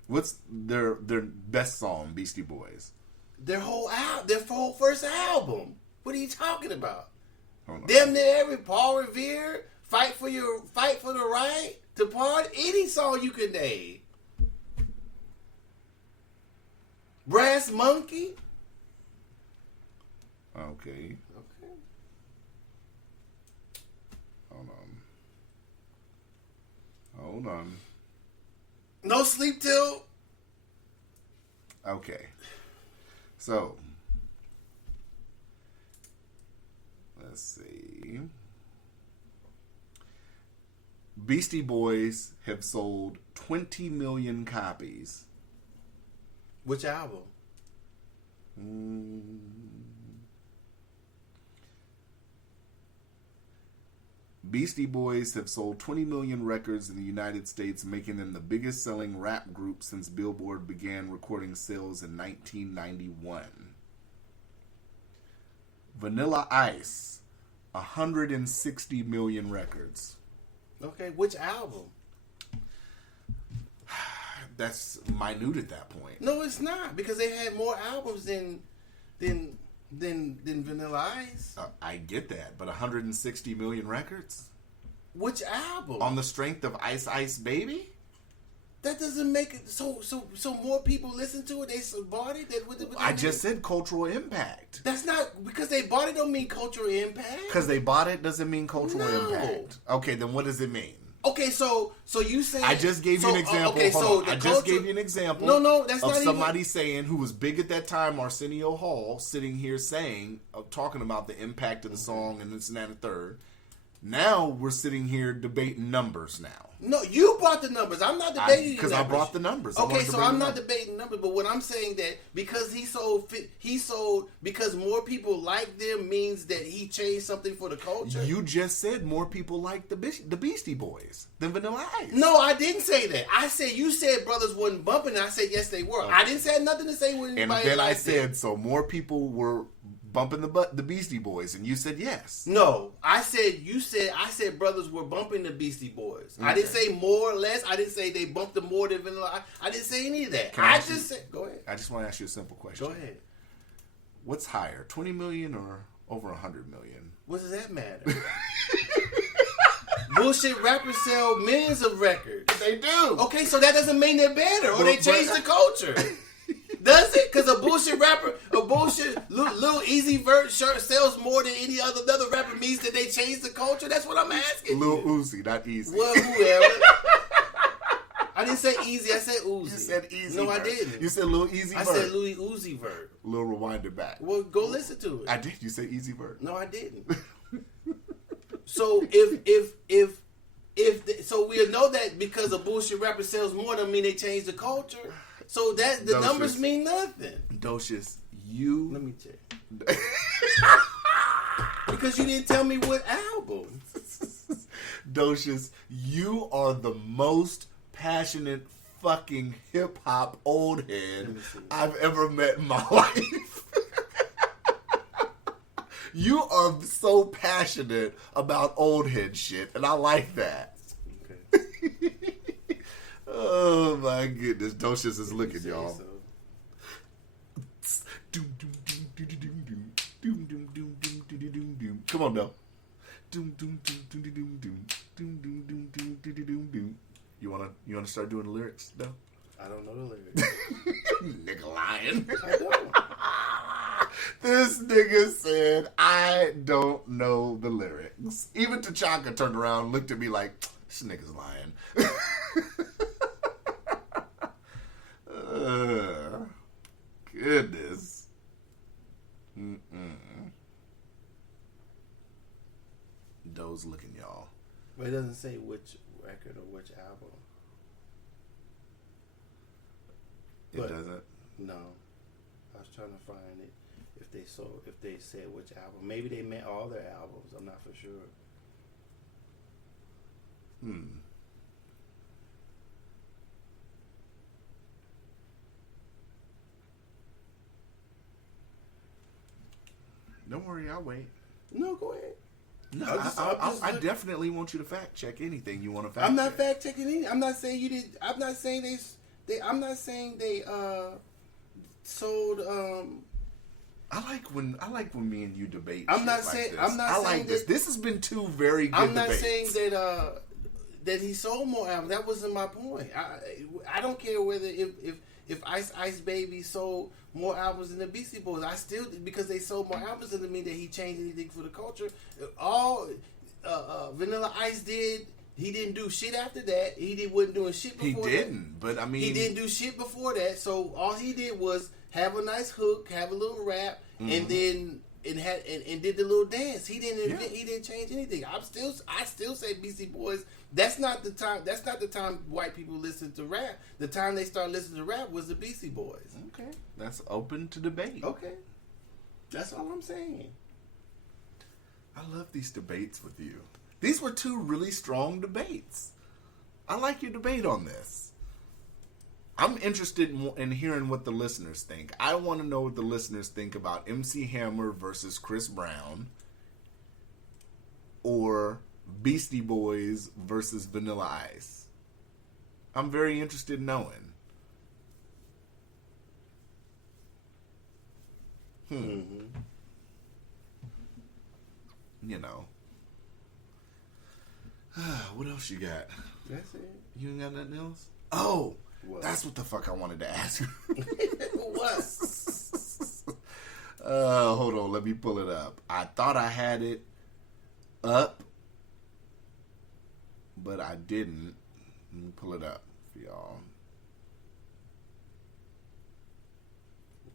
What's their best song, Beastie Boys? Their whole first album. What are you talking about? Hold on. Damn near every Paul Revere, fight for the right to party. Any song you can name. Brass Monkey. Okay. Hold on. No Sleep Till. Okay. So, let's see. Beastie Boys have sold 20 million copies. Which album? Beastie Boys have sold 20 million records in the United States, making them the biggest selling rap group since Billboard began recording sales in 1991. Vanilla Ice, 160 million records. Okay, which album? That's minute at that point. No, it's not, because they had more albums than Vanilla Ice. I get that, but 160 million records? Which album? On the strength of Ice Ice Baby? That doesn't make it so more people listen to it. They bought it. I just said cultural impact. That's not because they bought it. Don't mean cultural impact. Because they bought it doesn't mean cultural No. impact. Okay, then what does it mean? Okay, so you say I just gave you an example. Okay, Hold on. so I just gave you an example. No, that's of not somebody saying who was big at that time, Arsenio Hall, sitting here saying, talking about the impact of the song and this and that and third. Now we're sitting here debating numbers now. No, you brought the numbers. I'm not debating because I brought the numbers. Okay, so I'm not debating numbers, but what I'm saying that because he sold because more people like them means that he changed something for the culture. You just said more people like the Beastie Boys than Vanilla Ice. No, I didn't say that. I said you said brothers wasn't bumping. And I said yes they were. Okay. I didn't say nothing to say with anybody. And then I said so more people were bumping the Beastie Boys, and you said yes. No, I said brothers were bumping the Beastie Boys. Okay. I didn't say more or less. I didn't say they bumped them more than Vanilla. I didn't say any of that. I just said go ahead. I just want to ask you a simple question. Go ahead. What's higher, 20 million or over 100 million? What does that matter? Bullshit rappers sell millions of records. They do. Okay, so that doesn't mean they're better or they changed the culture. Does it? Because a bullshit rapper, Lil Easy Vert shirt sells more than any other rapper means that they changed the culture? That's what I'm asking. Lil Uzi, not Easy. Well, whoever. I didn't say Easy, I said Uzi. You said Easy No, Vert. I didn't. You said Lil Easy Vert. I said Louis Uzi Vert. Lil Rewind it back. Well, go listen to it. I did. You said Easy Vert. No, I didn't. So if so we'll know that because a bullshit rapper sells more doesn't mean they change the culture. So that the numbers mean nothing. Docious, let me check. Because you didn't tell me what album. Docious, you are the most passionate fucking hip hop old head I've ever met in my life. You are so passionate about old head shit, and I like that. Okay. Oh my goodness, Docious is looking, y'all. Come on, now. You wanna start doing the lyrics now? I don't know the lyrics. Nigga lying. I don't. This nigga said, I don't know the lyrics. Even T'Chaka turned around and looked at me like, this nigga's lying. Goodness. Doe's looking, y'all. But it doesn't say which record or which album. It doesn't? No. I was trying to find it. If they said which album. Maybe they meant all their albums. I'm not for sure. Don't worry, I'll wait. No, go ahead. No, I definitely want you to fact check anything you want to fact check. I'm not fact checking anything. I'm not saying you did. I'm not saying I'm not saying they sold. I like when me and you debate. I'm not shit saying. like this. I'm not I saying like this. that, This has been two very good I'm not debates. saying that he sold more albums. That wasn't my point. I don't care whether if Ice Baby sold more albums than the Beastie Boys. I still, because they sold more albums doesn't mean that he changed anything for the culture. All Vanilla Ice did. He didn't do shit after that. Wasn't doing shit before that. He didn't, but I mean... He didn't do shit before that, so all he did was have a nice hook, have a little rap, and then and did the little dance. He didn't he didn't change anything. I still say Beastie Boys. That's not the time white people listen to rap. The time they started listening to rap was the Beastie Boys. Okay. That's open to debate. Okay. That's all I'm saying. I love these debates with you. These were two really strong debates. I like your debate on this. I'm interested in hearing what the listeners think. I want to know what the listeners think about MC Hammer versus Chris Brown, or Beastie Boys versus Vanilla Ice. I'm very interested in knowing. You know. What else you got? That's it. You ain't got nothing else? Oh, What? that's what the fuck I wanted to ask you. What? Hold on, let me pull it up. I thought I had it up, but I didn't. Let me pull it up for y'all.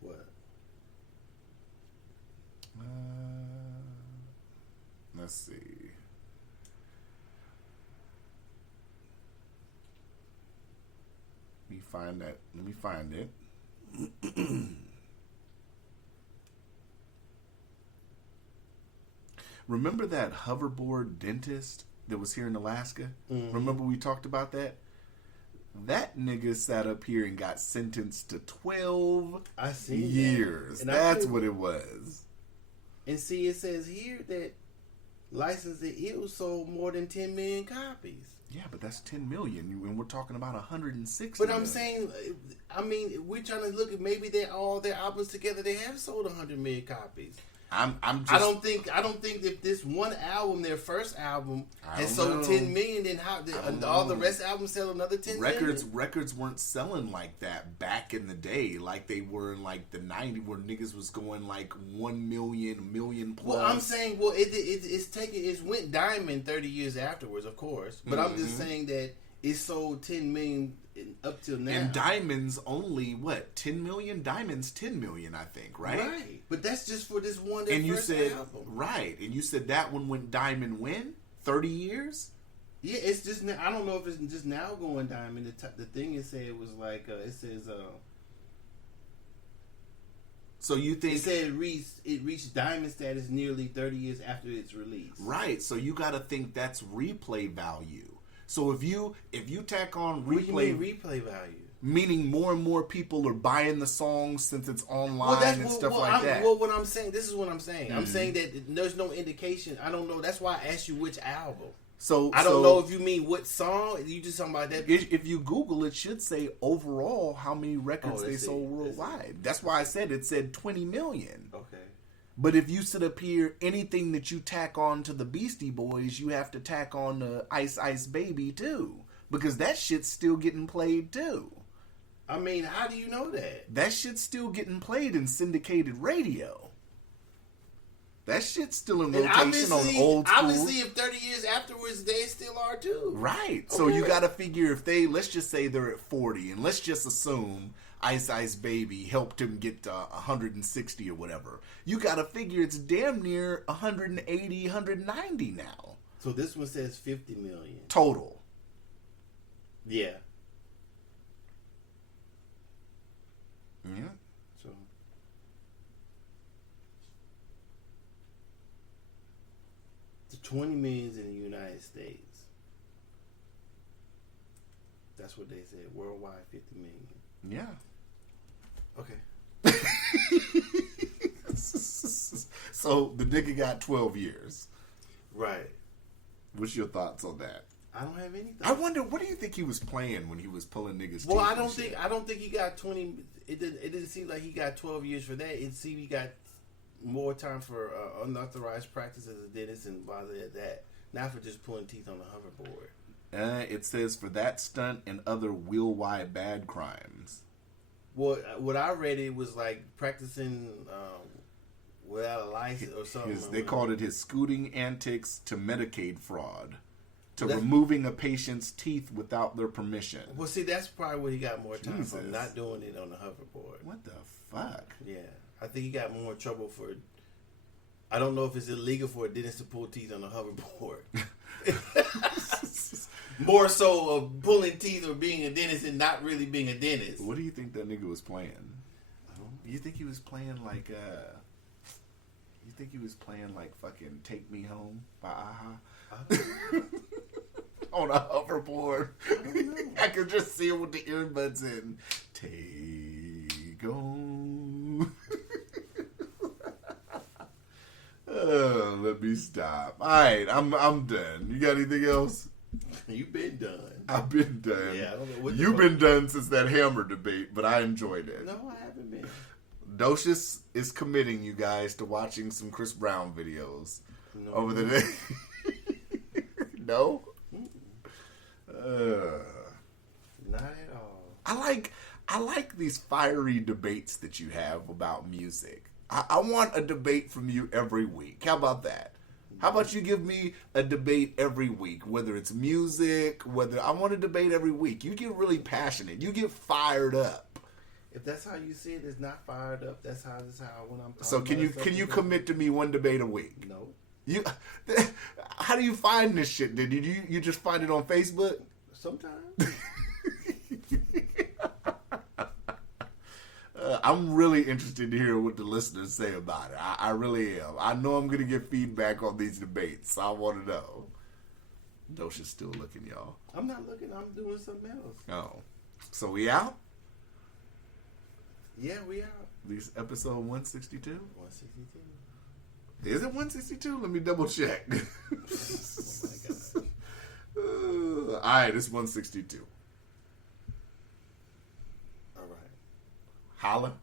What? Let's see. Let me find it. Remember that hoverboard dentist that was here in Alaska? Remember we talked about that? That nigga sat up here and got sentenced to 12 years. That's what it was. And see, it says here that License to Ill sold more than 10 million copies. Yeah, but that's 10 million, and we're talking about 160. But I'm saying, we're trying to look at maybe all their albums together. They have sold 100 million copies. I don't think if this one album, their first album, has sold 10 million, then how all the rest albums sell another 10 million? Records weren't selling like that back in the day, like they were in like the 90s, where niggas was going like 1 million, a million plus. Well, I'm saying, it went diamond 30 years afterwards, of course. But I'm just saying that it sold 10 million up till now. And Diamonds only, what, 10 million? Diamonds 10 million, I think, right? Right. But that's just for this one and you first said, album. Right. And you said that one went diamond when? 30 years? Yeah, it's just, I don't know if it's just now going diamond. The thing it said was like, it says, so you think... It said it reached diamond status nearly 30 years after its release. Right. So you got to think that's replay value. So if you tack on replay... What do you mean replay value? Meaning more and more people are buying the songs since it's online and stuff like that. Well, what I'm saying, this is what I'm saying. I'm saying that there's no indication. I don't know. That's why I asked you which album. So I don't know if you mean what song. You just talking about that. If you Google it, should say overall how many records they sold worldwide. That's why I said it said 20 million. Okay. But if you sit up here, anything that you tack on to the Beastie Boys, you have to tack on the Ice Ice Baby too, because that shit's still getting played too. I mean, how do you know that? That shit's still getting played in syndicated radio. That shit's still in And rotation on old school. obviously, if 30 years afterwards, they still are too. Right. So you got to figure if they, let's just say they're at 40, and let's just assume Ice Ice Baby helped him get to 160 or whatever. You got to figure it's damn near 180, 190 now. So this one says 50 million. Total. Yeah. Yeah. So. The 20 millions in the United States. That's what they said. Worldwide, 50 million. Yeah. Okay. So the nigga got 12 years. Right. What's your thoughts on that? I don't have anything. I wonder, what do you think he was playing when he was pulling niggas' Well, teeth I and don't shit? think he got 20. It didn't seem like he got 12 years for that. It seemed he got more time for unauthorized practice as a dentist and bother at that. Not for just pulling teeth on a hoverboard. It says for that stunt and other wheel-wide bad crimes. Well, what I read, it was like practicing without a license or something. They called it his scooting antics to Medicaid fraud, to That's- removing a patient's teeth without their permission. Well, see, that's probably what he got more time for, Jesus. not doing it on the hoverboard. What the fuck? Yeah, I think he got more trouble for. I don't know if it's illegal for a dentist to pull teeth on a hoverboard. More so of pulling teeth or being a dentist and not really being a dentist. What do you think that nigga was playing? You think he was playing like You think he was playing like fucking "Take Me Home" by Aha? On a hoverboard. I could just see him with the earbuds in. Take on. Let me stop. All right, I'm done. You got anything else? You've been done. I've been done. Yeah, I don't know what You've been done since that hammer debate, but I enjoyed it. No, I haven't been. Docious is committing you guys to watching some Chris Brown videos No. over the day. No? Not at all. I like these fiery debates that you have about music. I want a debate from you every week. How about that? How about you give me a debate every week, whether it's music, whether I want a debate every week. You get really passionate. You get fired up. If that's how you see it, it's not fired up. That's how when I'm talking. So can you commit to me one debate a week? No. You, how do you find this shit? Did you just find it on Facebook? Sometimes. I'm really interested to hear what the listeners say about it. I really am. I know I'm going to get feedback on these debates. I want to know. Docious still looking, y'all. I'm not looking. I'm doing something else. Oh. So we out? Yeah, we are. This episode 162? 162. Is it 162? Let me double check. Oh my god. All right, it's 162. All right. Holla.